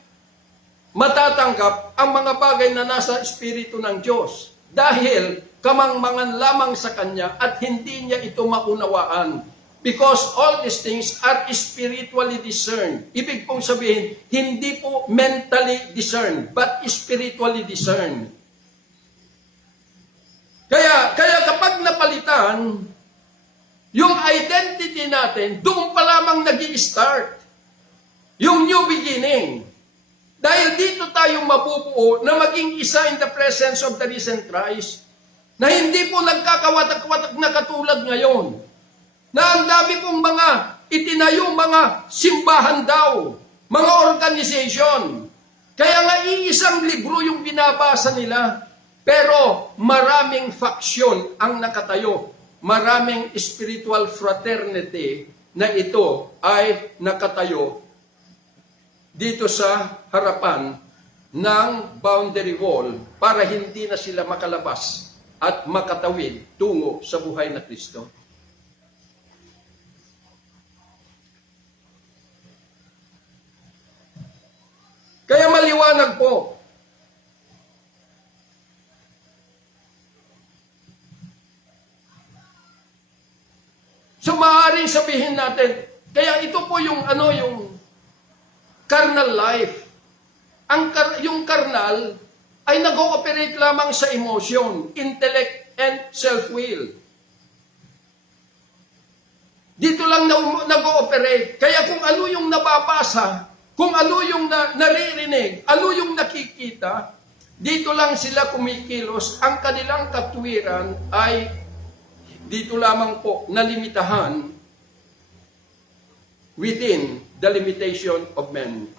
matatanggap ang mga bagay na nasa espiritu ng Diyos dahil kamangmangan lamang sa kanya at hindi niya ito maunawaan. Because all these things are spiritually discerned. Ibig pong sabihin, hindi po mentally discerned, but spiritually discerned. Kaya kapag napalitan, yung identity natin, doon pa lamang nag-i-start. Yung new beginning. Dahil dito tayo mabubuo na maging isa in the presence of the risen Christ, na hindi po nagkakawatak-watak na katulad ngayon. Na ang dami pong mga itinayo, mga simbahan daw, mga organization. Kaya nga iisang libro yung binabasa nila, pero maraming faksyon ang nakatayo. Maraming spiritual fraternity na ito ay nakatayo dito sa harapan ng boundary wall para hindi na sila makalabas at makatawid tungo sa buhay na Kristo. Kaya maliwanag po. So maaaring sabihin natin, kaya ito po yung yung carnal life. Yung carnal ay nag-ooperate lamang sa emotion, intellect, and self-will. Dito lang nag-ooperate. Kaya kung ano yung nababasa, kung ano yung naririnig, ano yung nakikita, dito lang sila kumikilos. Ang kanilang katwiran ay dito lamang po nalimitahan within the limitation of men.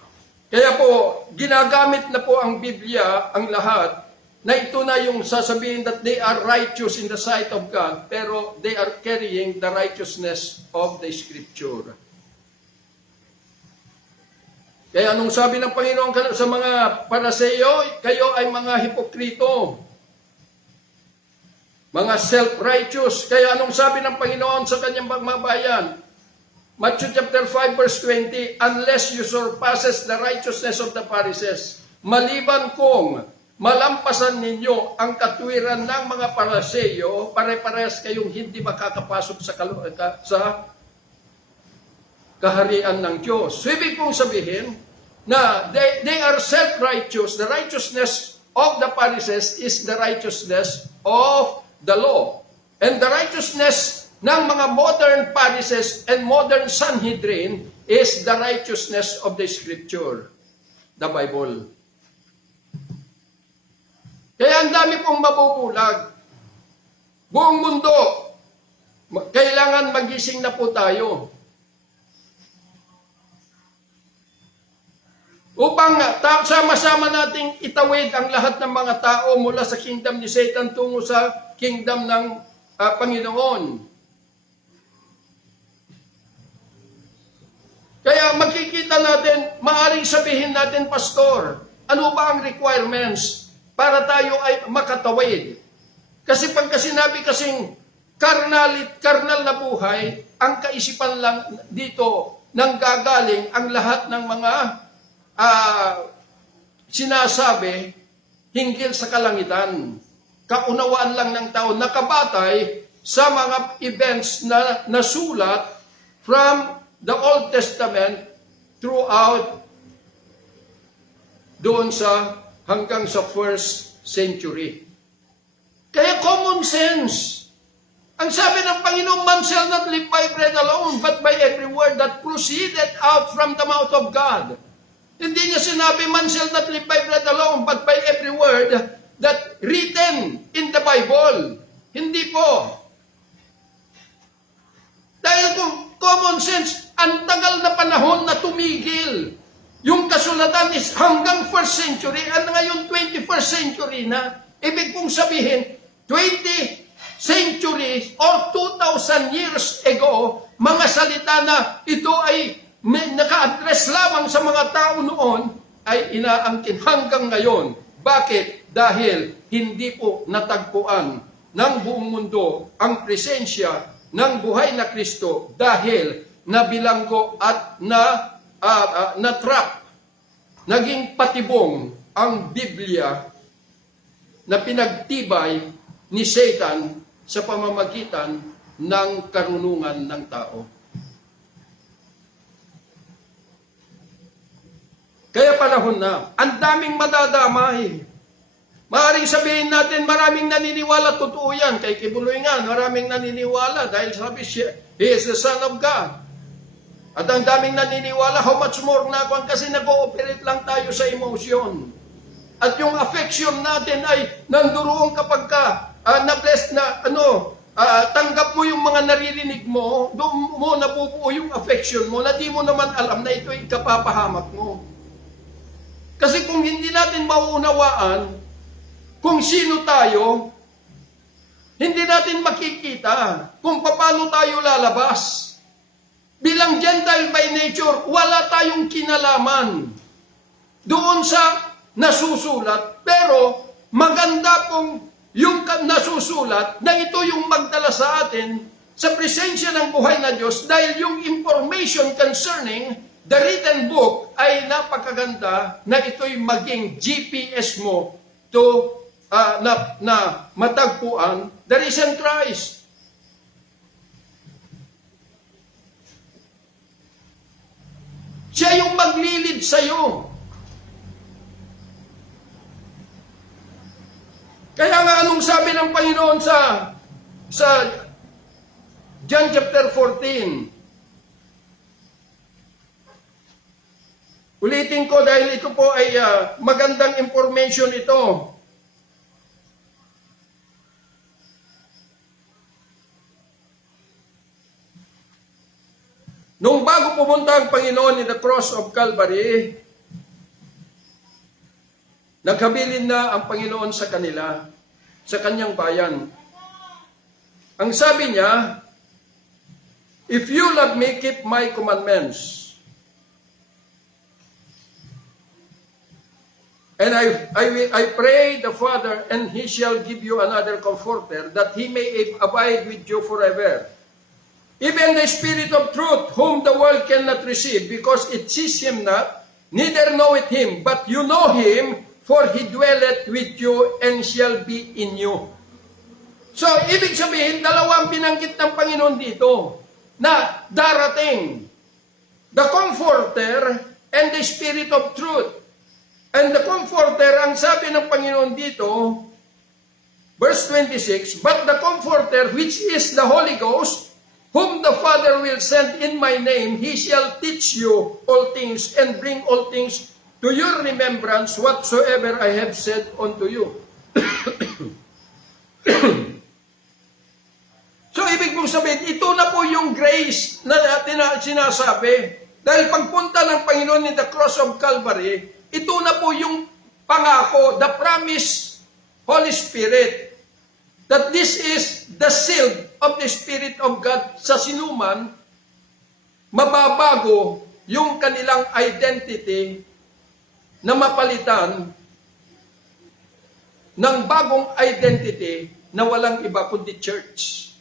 Kaya po, ginagamit na po ang Biblia, ang lahat, na ito na yung sasabihin that they are righteous in the sight of God, pero they are carrying the righteousness of the Scripture. Kaya anong sabi ng Panginoon sa mga Paraseyo, kayo ay mga hipokrito, mga self-righteous. Kaya anong sabi ng Panginoon sa kanyang mga bayan? Matthew chapter 5 verse 20, unless you surpasses the righteousness of the Pharisees, maliban kung malampasan ninyo ang katwiran ng mga Pariseo, pare-parehas kayong hindi makakapasok sa kaharian ng Diyos. So, ibig kong sabihin na they are self-righteous. The righteousness of the Pharisees is the righteousness of the law. And the righteousness ng mga modern Pharisees and modern Sanhedrin is the righteousness of the Scripture, the Bible. Kaya ang dami pong mabubulag. Buong mundo, kailangan magising na po tayo. Upang sama-sama nating itawid ang lahat ng mga tao mula sa kingdom ni Satan tungo sa kingdom ng Panginoon. Kaya makikita natin, maaring sabihin natin, Pastor, ano ba ang requirements para tayo ay makatawid? Kasi pagka sinabi kasing karnal na buhay, ang kaisipan lang dito nang gagaling ang lahat ng mga sinasabi hinggil sa kalangitan. Kaunawaan lang ng tao, nakabatay sa mga events na nasulat from the Old Testament throughout doon sa hanggang sa 1st century. Kaya common sense. Ang sabi ng Panginoon, man shall not live by bread alone, but by every word that proceeded out from the mouth of God. Hindi niya sinabi, man shall not live by bread alone, but by every word that written in the Bible. Hindi po. Dahil kung common sense, ang tagal na panahon na tumigil. Yung kasulatan is hanggang 1st century, at ngayon 21st century na. Ibig kong sabihin, 20 centuries or 2,000 years ago, mga salita na ito ay naka-address lamang sa mga tao noon ay inaangkin hanggang ngayon. Bakit? Dahil hindi po natagpuan ng buong mundo ang presensya ng buhay na Kristo dahil nabilanggo at na-trap, naging patibong ang Biblia na pinagtibay ni Satan sa pamamagitan ng karunungan ng tao. Kaya panahon na, ang daming madadamay. Maaaring sabihin natin, maraming naniniwala, totoo yan. Kay Kibuloy nga, maraming naniniwala dahil sabi siya, He is the Son of God. At ang daming naniniwala, how much more na ako, kasi nag-ooperate lang tayo sa emotion. At yung affection natin ay nanduroon kapag ka, na-blessed na, tanggap mo yung mga naririnig mo, doon mo nabubuo yung affection mo, na di mo naman alam na ito ay kapapahamak mo. Kasi kung hindi natin mauunawaan kung sino tayo, hindi natin makikita kung paano tayo lalabas. Bilang Gentile by nature, wala tayong kinalaman doon sa nasusulat. Pero maganda pong yung nasusulat na ito yung magdala sa atin sa presensya ng buhay na Diyos dahil yung information concerning the written book ay napakaganda na ito'y maging GPS mo to na matagpuan the risen Christ. Siya yung maglilid sa'yo. Kaya nga anong sabi ng Panginoon sa John chapter 14? Ulitin ko dahil ito po ay magandang information ito. Nung bago pumunta ang Panginoon in the cross of Calvary, naghabilin na ang Panginoon sa kanila, sa kanyang bayan. Ang sabi niya, if you love me, keep my commandments. And I pray the Father, and He shall give you another Comforter, that He may abide with you forever. Even the Spirit of truth, whom the world cannot receive, because it sees Him not, neither knoweth Him, but you know Him, for He dwelleth with you and shall be in you. So, ibig sabihin, dalawang binanggit ng Panginoon dito na darating. The Comforter and the Spirit of Truth. And the Comforter, ang sabi ng Panginoon dito, verse 26, but the Comforter, which is the Holy Ghost, whom the Father will send in my name, He shall teach you all things and bring all things to your remembrance whatsoever I have said unto you. So, ibig mong sabihin, ito na po yung grace na natin sinasabi. Dahil pagpunta ng Panginoon in the cross of Calvary, ito na po yung pangako, the promise, Holy Spirit, that this is the seal of the Spirit of God sa sinuman, mababago yung kanilang identity na mapalitan ng bagong identity na walang iba kundi church.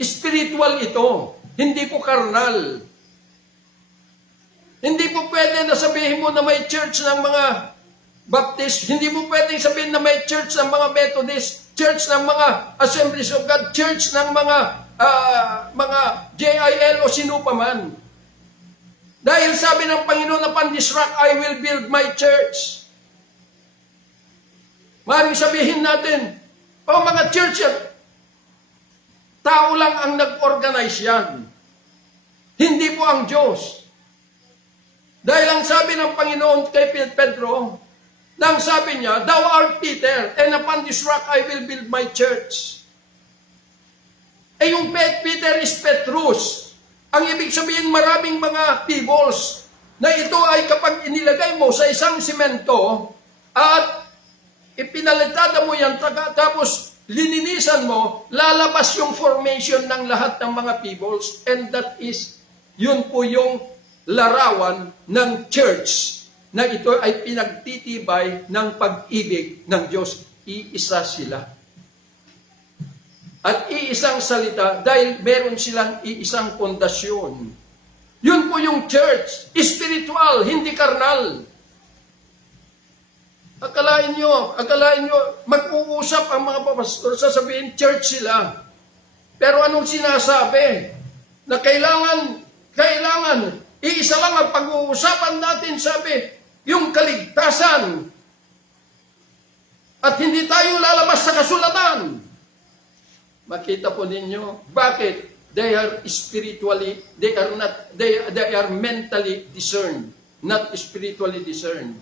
Spiritual ito, hindi po karnal. Hindi po pwede na sabihin mo na may church ng mga Baptist, hindi mo pwede sabihin na may church ng mga Methodist, church ng mga Assemblies of God, church ng mga JIL o sino pa man. Dahil sabi ng Panginoon, upon this rock I will build my church. Maaaring sabihin natin, mga church yan, tao lang ang nag-organize yan. Hindi po ang Diyos. Dahil ang sabi ng Panginoon kay Pedro, nang sabi niya, thou art Peter, and upon this rock I will build my church. Yung Peter is Petrus. Ang ibig sabihin, maraming mga pebbles na ito ay kapag inilagay mo sa isang simento at ipinalitada mo yan, tapos lininisan mo, lalabas yung formation ng lahat ng mga pebbles, and that is, yun po yung larawan ng church na ito ay pinagtitibay ng pag-ibig ng Diyos. Iisa sila. At iisang salita dahil meron silang iisang pundasyon. Yun po yung church. Spiritual, hindi karnal. Akalain nyo, mag-uusap ang mga pastor, sasabihin, church sila. Pero anong sinasabi? Na kailangan, iisa lang ang pag-uusapan natin, sabi, yung kaligtasan. At hindi tayo lalabas sa kasulatan. Makita po ninyo, bakit? They are spiritually, they are mentally discerned, not spiritually discerned.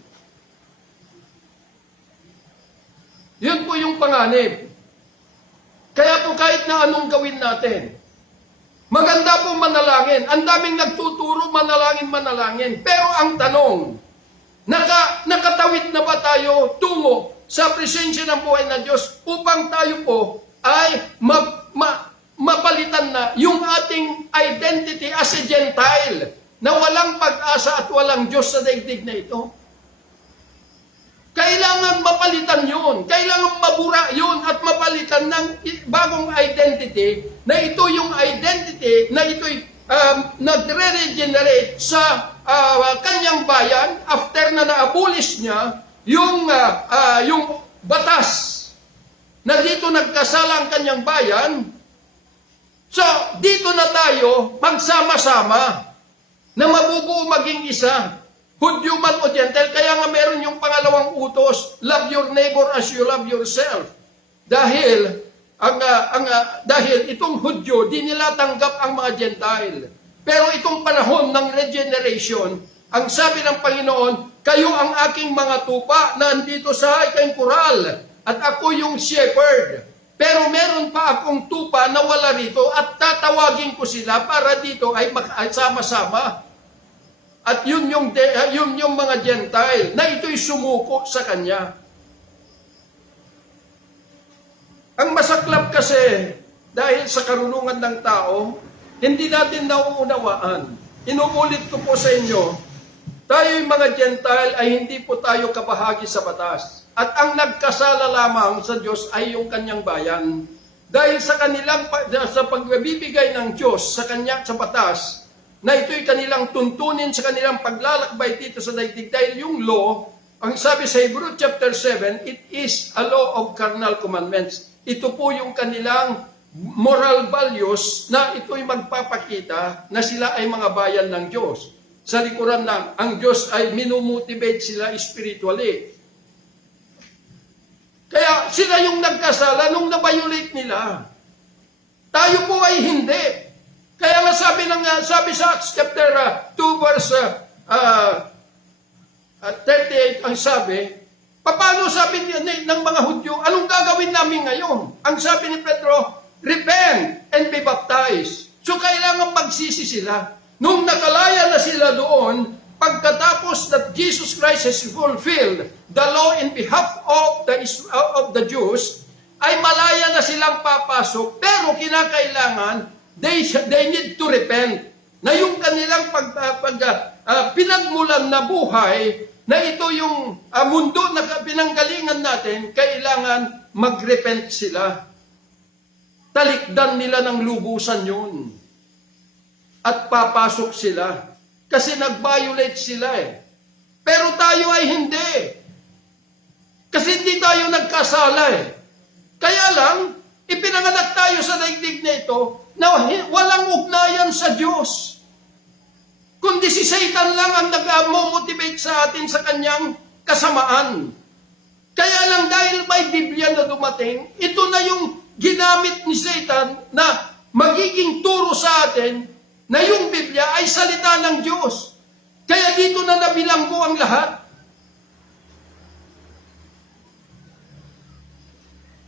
Yun po yung panganib. Kaya po kahit na anong gawin natin, maganda po manalangin. Ang daming nagtuturo, manalangin. Pero ang tanong, nakatawid na ba tayo tungo sa presensya ng buhay na Diyos upang tayo po ay mapalitan na yung ating identity as a Gentile na walang pag-asa at walang Diyos sa daigdig na ito? Kailangan mapalitan yun. Kailangan mabura yun at mapalitan ng bagong identity na ito yung identity na ito'y nagre-regenerate sa kanyang bayan after na na-abolish niya yung batas na dito nagkasala ang kanyang bayan. So, dito na tayo magsama-sama na mabubuo maging isa. Hudyo man o Gentile, kaya nga meron yung pangalawang utos, love your neighbor as you love yourself. Dahil itong Hudyo, di nila tanggap ang mga Gentile. Pero itong panahon ng regeneration, ang sabi ng Panginoon, kayo ang aking mga tupa na andito sa aking kural, at ako yung shepherd. Pero meron pa akong tupa na wala rito at tatawagin ko sila para dito ay sama-sama. At yun yung mga Gentile na ito'y sumuko sa Kanya. Ang masaklap kasi, dahil sa karunungan ng tao, hindi natin nauunawaan. Inuulit ko po sa inyo, tayo'y mga Gentile ay hindi po tayo kabahagi sa batas. At ang nagkasala lamang sa Diyos ay yung Kanyang bayan. Dahil sa pagbibigay ng Diyos sa Kanya sa batas, na ito'y kanilang tuntunin sa kanilang paglalakbay dito sa daigdig. Dahil yung law ang sabi sa Hebrew chapter 7, it is a law of carnal commandments. Ito po yung kanilang moral values na ito'y magpapakita na sila ay mga bayan ng Diyos. Sa likuran ng, ang Diyos ay minumotivate sila spiritually. Kaya sila yung nagkasala nung nabiolate nila. Tayo po ay hindi. Kaya nga sabi sa Acts chapter 2 verse 38 ang sabi, paano sabi ng mga Hudyo, anong gagawin namin ngayon? Ang sabi ni Pedro, repent and be baptized. So kailangan magsisi sila. Nung nakalaya na sila doon, pagkatapos that Jesus Christ has fulfilled the law in behalf of the Jews, ay malaya na silang papasok, pero kinakailangan, they need to repent. Na yung kanilang pinagmulan na buhay, na ito yung mundo na pinanggalingan natin, kailangan mag-repent sila. Talikdan nila ng lubusan yun. At papasok sila. Kasi nag-violate sila eh. Pero tayo ay hindi. Kasi hindi tayo nagkasala eh. Kaya lang, ipinanganak tayo sa daigdig na ito na walang ugnayan sa Diyos. Kundi si Satan lang ang nag-motivate sa atin sa kanyang kasamaan. Kaya lang dahil may Biblia na dumating, ito na yung ginamit ni Satan na magiging turo sa atin na yung Biblia ay salita ng Diyos. Kaya dito na nabilanggo ang lahat.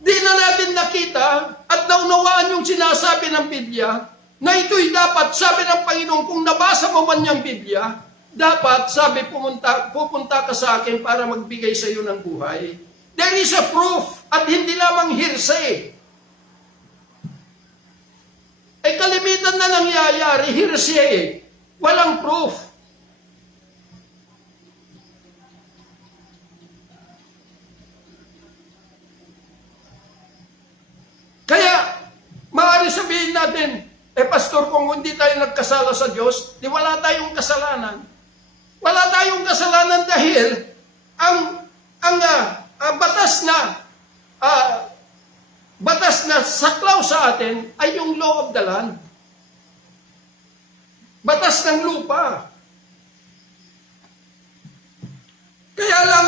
Di na natin nakita at naunawaan yung sinasabi ng Biblia na ito'y dapat, sabi ng Panginoon, kung nabasa mo man yung Biblia, dapat, sabi, pupunta ka sa akin para magbigay sa iyo ng buhay. There is a proof at hindi lamang hearsay. Ay kalimitan na nangyayari, hearsay. Walang proof. Kaya, maaari sabihin natin, pastor, kung hindi tayo nagkasala sa Diyos, di wala tayong kasalanan. Wala tayong kasalanan dahil ang batas na saklaw sa atin ay yung law of the land. Batas ng lupa. Kaya lang,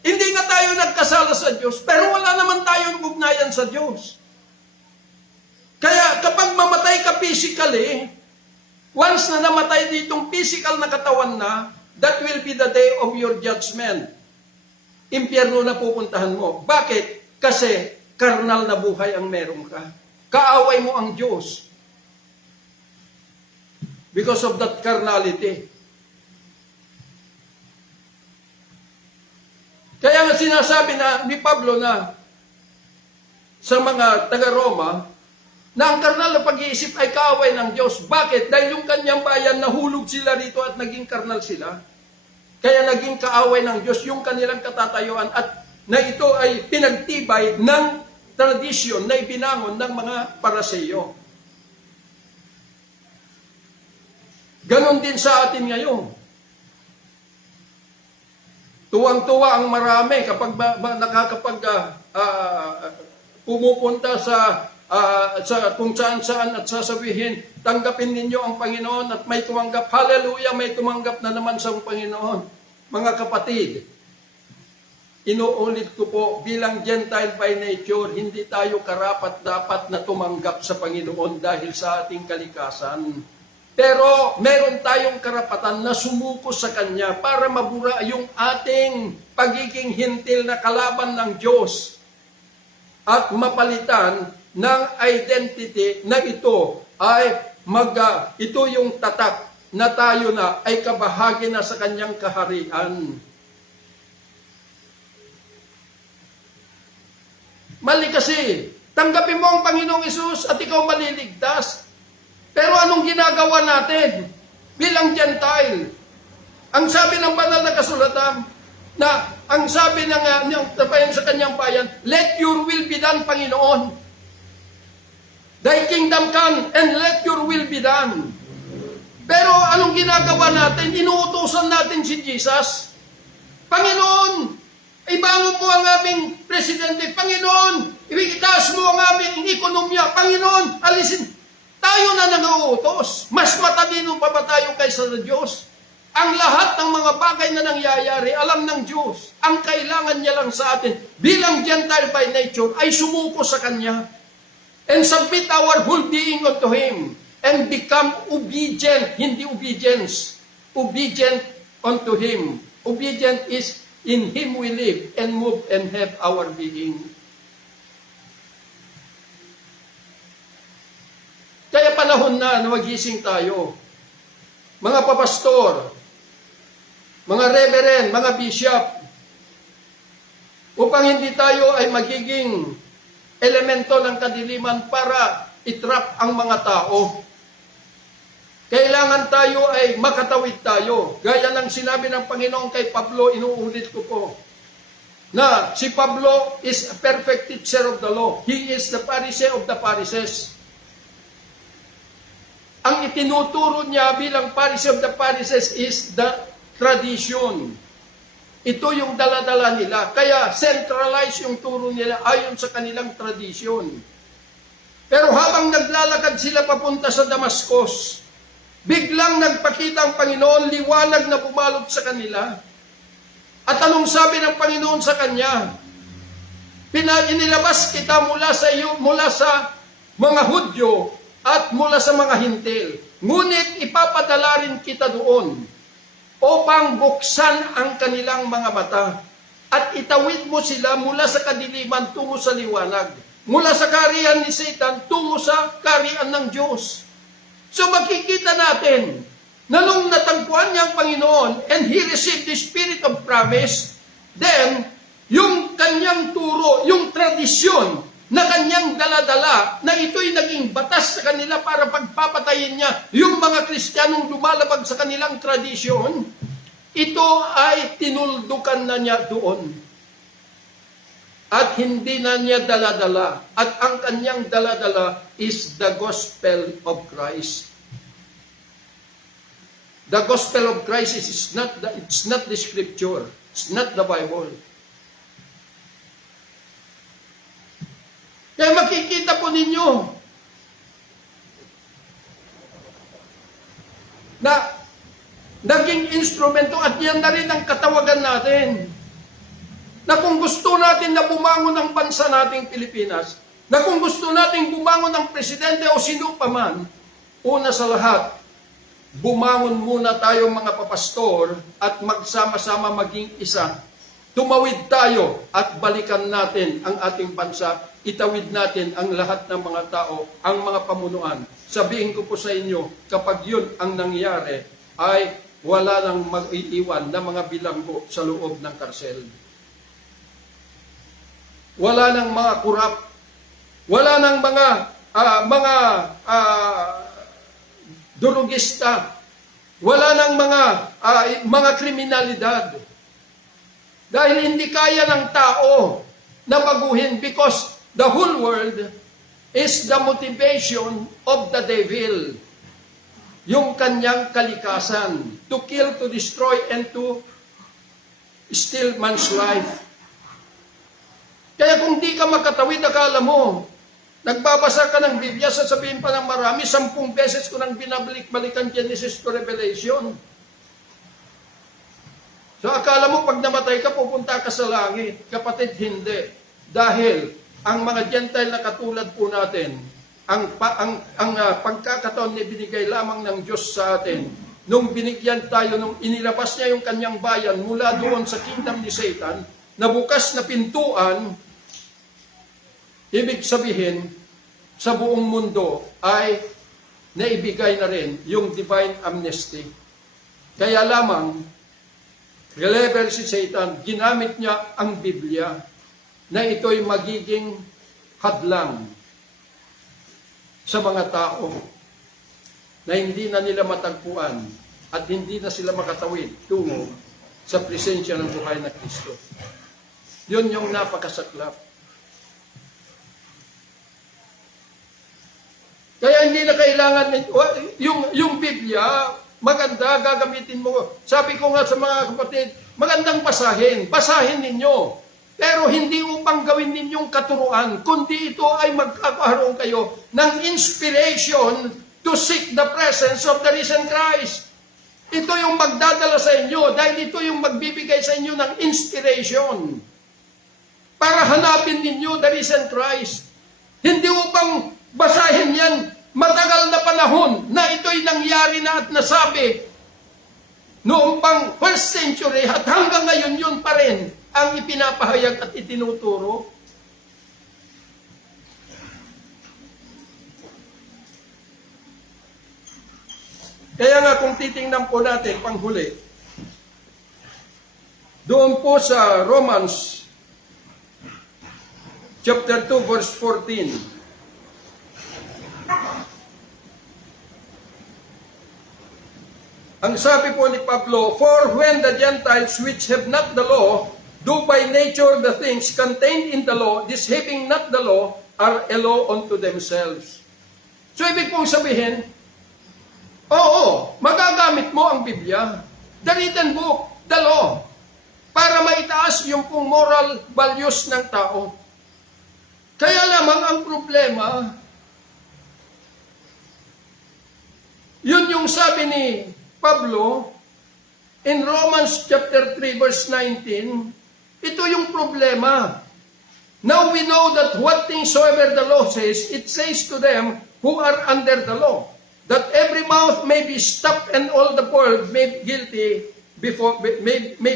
hindi nga tayo nagkasala sa Diyos, pero wala naman tayong ugnayan sa Diyos. Kaya kapag mamatay ka physically, once na namatay ditong physical na katawan na, that will be the day of your judgment. Impyerno na pupuntahan mo. Bakit? Kasi karnal na buhay ang meron ka. Kaaway mo ang Diyos. Because of that carnality. Kaya nga sinasabi ni Pablo na sa mga taga-Roma, na ang karnal na pag-iisip ay kaaway ng Diyos. Bakit? Dahil yung kanyang bayan, nahulog sila rito at naging karnal sila. Kaya naging kaaway ng Diyos yung kanilang katatayuan at na ito ay pinagtibay ng tradisyon na ibinangon ng mga Paraseyo. Ganon din sa atin ngayon. Tuwang-tuwa ang marami kapag pumupunta sa kung saan-saan at sasabihin, tanggapin ninyo ang Panginoon at may tumanggap. Hallelujah, may tumanggap na naman sa Panginoon. Mga kapatid, inuulit ko po, bilang Gentile by nature, hindi tayo karapat-dapat na tumanggap sa Panginoon dahil sa ating kalikasan. Pero meron tayong karapatan na sumuko sa Kanya para mabura yung ating pagiging hintil na kalaban ng Diyos at mapalitan ng identity na ito ay ito yung tatak na tayo na ay kabahagi na sa kanyang kaharian. Mali kasi, tanggapin mo ang Panginoong Hesus at ikaw maliligtas. Pero anong ginagawa natin bilang Gentile? Ang sabi ng banal na kasulatan, na ang sabi ng tapayan sa kanyang bayan, let your will be done, Panginoon. Thy kingdom come and let your will be done. Pero anong ginagawa natin? Inuutosan natin si Jesus. Panginoon, ibangon mo ang aming presidente. Panginoon, itaas mo ang aming ekonomiya. Panginoon, alisin. Tayo na nanguutos. Mas matalino pa ba tayo kaysa sa Diyos? Ang lahat ng mga bagay na nangyayari, alam ng Diyos. Ang kailangan niya lang sa atin, bilang Gentile by nature, ay sumuko sa Kanya. And submit our whole being unto Him. And become obedient, hindi obedience. Obedient unto Him. Obedient is in Him we live and move and have our being. Kaya panahon na magising tayo. Mga papastor, mga reverend, mga bishop, upang hindi tayo ay magiging elemento ng kadiliman para itrap ang mga tao. Kailangan tayo ay makatawid tayo. Gaya ng sinabi ng Panginoon kay Pablo, inuulit ko po, na si Pablo is a perfect teacher of the law. He is the Pharisee of the Pharisees. Ang itinuturo niya bilang Pharisee of the Pharisees is the tradition. Ito yung daladala nila. Kaya centralize yung turo nila ayon sa kanilang tradition. Pero habang naglalakad sila papunta sa Damascus, biglang nagpakita ang Panginoon, liwanag na bumalot sa kanila. At anong sabi ng Panginoon sa kanya? Inilabas kita mula sa mga Hudyo at mula sa mga Hintil. Ngunit ipapadala rin kita doon upang buksan ang kanilang mga mata at itawid mo sila mula sa kadiliman tungo sa liwanag, mula sa kaharian ni Satan tungo sa kaharian ng Diyos. So makikita natin na nung natagpuan niya ang Panginoon and He received the Spirit of promise, then yung kanyang turo, yung tradisyon na kanyang daladala, na ito'y naging batas sa kanila para pagpapatayin niya yung mga Kristiyanong lumalabag sa kanilang tradisyon, ito ay tinuldukan na niya doon. At hindi na niya daladala. At ang kanyang daladala is the gospel of Christ. The gospel of Christ it's not the scripture. It's not the Bible. Kaya makikita po ninyo na naging instrumento at yan na rin ang katawagan natin. Na kung gusto natin na bumangon ang bansa nating Pilipinas, na kung gusto natin bumangon ang presidente o sino pa man, una sa lahat, bumangon muna tayo mga papastor at magsama-sama maging isa. Tumawid tayo at balikan natin ang ating bansa. Itawid natin ang lahat ng mga tao, ang mga pamunuan. Sabihin ko po sa inyo, kapag yun ang nangyari, ay wala nang mag-iiwan na mga bilanggo sa loob ng karsel. Wala nang mga kurap. Wala nang mga durugista. Wala nang mga kriminalidad. Dahil hindi kaya ng tao na baguhin because the whole world is the motivation of the devil. Yung kanyang kalikasan. To kill, to destroy, and to steal man's life. Kaya kung di ka makatawid, akala mo, nagbabasa ka ng Biblia, sasabihin pa ng marami, 10 beses ko nang binabalik-balikan Genesis to Revelation. So akala mo, pag namatay ka, pupunta ka sa langit. Kapatid, hindi. Dahil ang mga Gentile na katulad po natin, ang pagkakataon na binigay lamang ng Diyos sa atin, nung binigyan tayo, nung inilabas niya yung kanyang bayan mula doon sa kingdom ni Satan, na bukas na pintuan, ibig sabihin, sa buong mundo ay naibigay na rin yung divine amnesty. Kaya lamang, reliever si Satan, ginamit niya ang Biblia na ito'y magiging hadlang sa mga tao na hindi na nila matagpuan at hindi na sila makatawid tungo sa presensya ng buhay na Kristo. Yun yung napakasaklap. Kaya hindi na kailangan, yung Biblia, maganda, gagamitin mo. Sabi ko nga sa mga kapatid, magandang basahin. Basahin ninyo. Pero hindi upang gawin ninyong katuruan, kundi ito ay magkakaroon kayo ng inspiration to seek the presence of the risen Christ. Ito yung magdadala sa inyo dahil ito yung magbibigay sa inyo ng inspiration para hanapin ninyo the risen Christ. Hindi upang basahin yan matagal na panahon na ito'y nangyari na at nasabi noong pang first century at hanggang ngayon yun pa rin ang ipinapahayag at itinuturo. Kaya nga kung titingnan po natin panghuli, doon po sa Romans chapter 2 verse 14, ang sabi po ni Pablo, for when the Gentiles which have not the law do by nature the things contained in the law, this having not the law, are a law unto themselves. So ibig pong sabihin, oo, magagamit mo ang Biblia, the written book, the law, para maitaas yung pong moral values ng tao. Kaya lamang ang problema, yun yung sabi ni Pablo, in Romans chapter 3 verse 19, ito yung problema. Now we know that what things soever the law says, it says to them who are under the law, that every mouth may be stopped and all the world may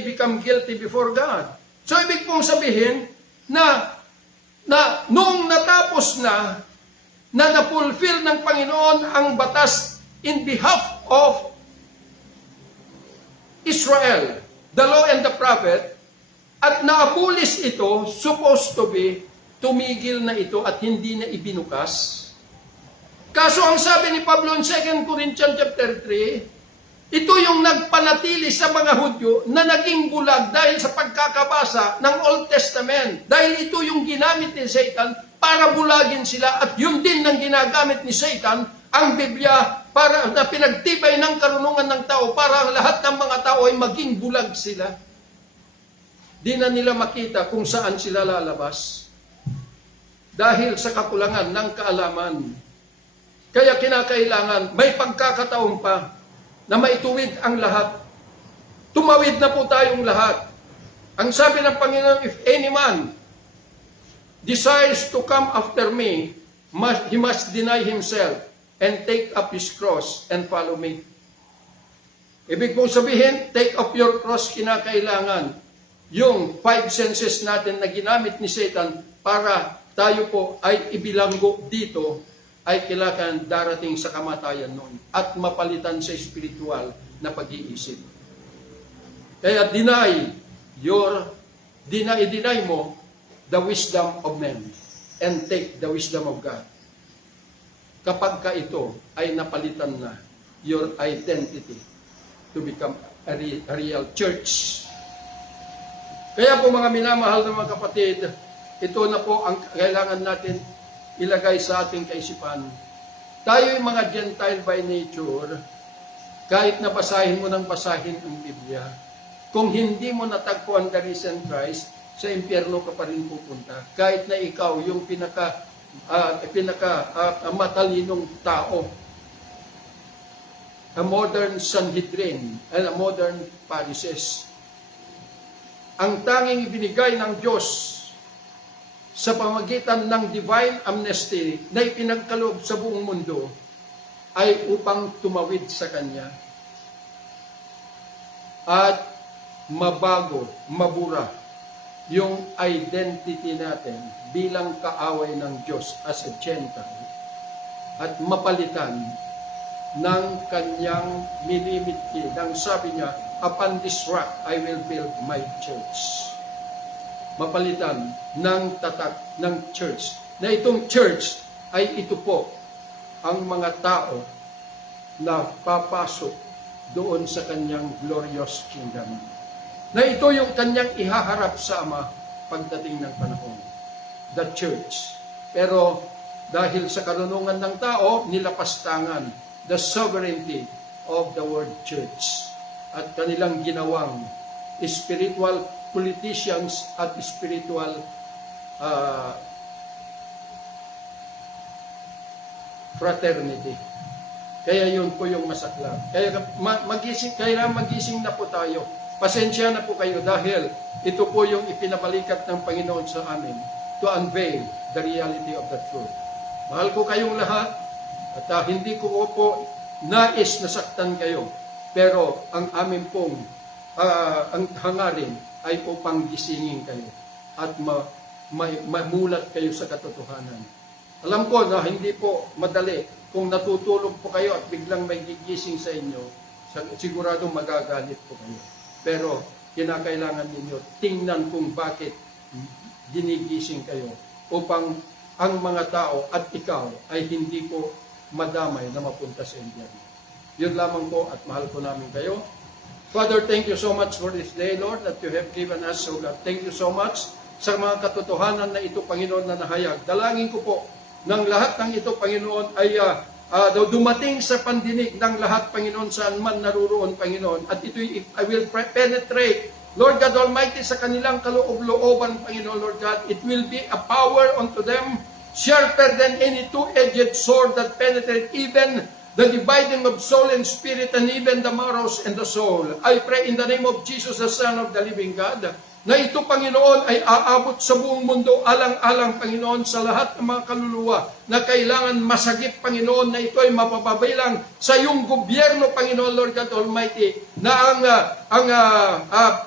become guilty before God. So ibig pong sabihin na noong natapos na napulfill ng Panginoon ang batas in behalf of Israel, the law and the prophet, at naabulis ito, supposed to be, tumigil na ito at hindi na ibinukas. Kaso ang sabi ni Pablo in 2 Corinthians chapter 3, ito yung nagpanatili sa mga Hudyo na naging bulag dahil sa pagkakabasa ng Old Testament. Dahil ito yung ginamit ni Satan para bulagin sila at yun din ang ginagamit ni Satan, ang Biblia, para na pinagtibay ng karunungan ng tao para ang lahat ng mga tao ay maging bulag sila. Di na nila makita kung saan sila lalabas dahil sa kakulangan ng kaalaman. Kaya kinakailangan may pagkakataon pa na maituwid ang lahat. Tumawid na po tayong lahat. Ang sabi ng Panginoon, if any man desires to come after me, he must deny himself and take up his cross and follow me. Ibig pong sabihin, take up your cross, kinakailangan. Yung 5 senses natin na ginamit ni Satan para tayo po ay ibilanggo dito, ay kailangan darating sa kamatayan noon at mapalitan sa spiritual na pag-iisip. Kaya deny mo the wisdom of men and take the wisdom of God. Kapag ka ito ay napalitan na your identity to become a real church. Kaya po mga minamahal na mga kapatid, ito na po ang kailangan natin ilagay sa ating kaisipan. Tayo yung mga Gentile by nature, kahit na basahin mo ng basahin ang Biblia, kung hindi mo natagpuan the risen Christ, sa impyerno ka pa rin pupunta. Kahit na ikaw yung pinaka matalinong tao, a modern Sanhedrin and a modern Pharisees. Ang tanging ibinigay ng Diyos sa pamagitan ng divine amnesty na ipinagkaloob sa buong mundo ay upang tumawid sa Kanya at mabago, mabura yung identity natin bilang kaaway ng Diyos as a Gentile at mapalitan ng Kanyang minimiti ng sabi niya, upon this rock I will build my church. Mapalitan ng tatak ng church. Na itong church ay ito po ang mga tao na papasok doon sa kanyang glorious kingdom. Na ito yung kanyang ihaharap sa Ama pagdating ng panahon. The church. Pero dahil sa karunungan ng tao, nilapastangan the sovereignty of the word church at kanilang ginawang spiritual politicians at spiritual fraternity. Kaya yun po yung masaklap. Kaya magising na po tayo. Pasensya na po kayo dahil ito po yung ipinabalikat ng Panginoon sa amin to unveil the reality of the truth. Mahal ko kayong lahat at hindi ko po nais na saktan kayo. Pero ang amin pong ang hangarin ay upang gisingin kayo at mamulat kayo sa katotohanan. Alam ko na hindi po madali kung natutulog po kayo at biglang may gigising sa inyo, siguradong magagalit po kayo. Pero kinakailangan ninyo tingnan kung bakit ginigising kayo upang ang mga tao at ikaw ay hindi po madamay na mapunta sa impyerno. Yun lamang po at mahal ko namin kayo. Father, thank you so much for this day, Lord, that you have given us. So God, thank you so much sa mga katotohanan na ito, Panginoon, na nahayag. Dalangin ko po ng lahat ng ito, Panginoon, ay dumating sa pandinig ng lahat, Panginoon, saan man naruroon, Panginoon. At ito I will penetrate, Lord God Almighty, sa kanilang kaloob-looban, Panginoon, Lord God. It will be a power unto them, sharper than any two-edged sword that penetrate even the dividing of soul and spirit, and even the marrows and the soul. I pray in the name of Jesus, the Son of the living God, na ito, Panginoon, ay aabot sa buong mundo, alang-alang, Panginoon, sa lahat ng mga kaluluwa na kailangan masagip, Panginoon, na ito ay mapapabilang sa iyong gobyerno, Panginoon, Lord God Almighty, na ang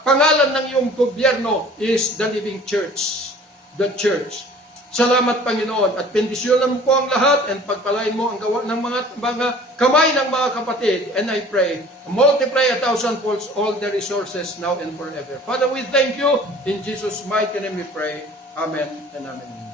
pangalan ng iyong gobyerno is the living church, the church. Salamat, Panginoon, at bendisyonan mo po ang lahat and pagpalain mo ang gawa ng mga kamay ng mga kapatid. And I pray, multiply 1,000-fold all the resources now and forever. Father, we thank you. In Jesus' mighty name we pray. Amen and amen.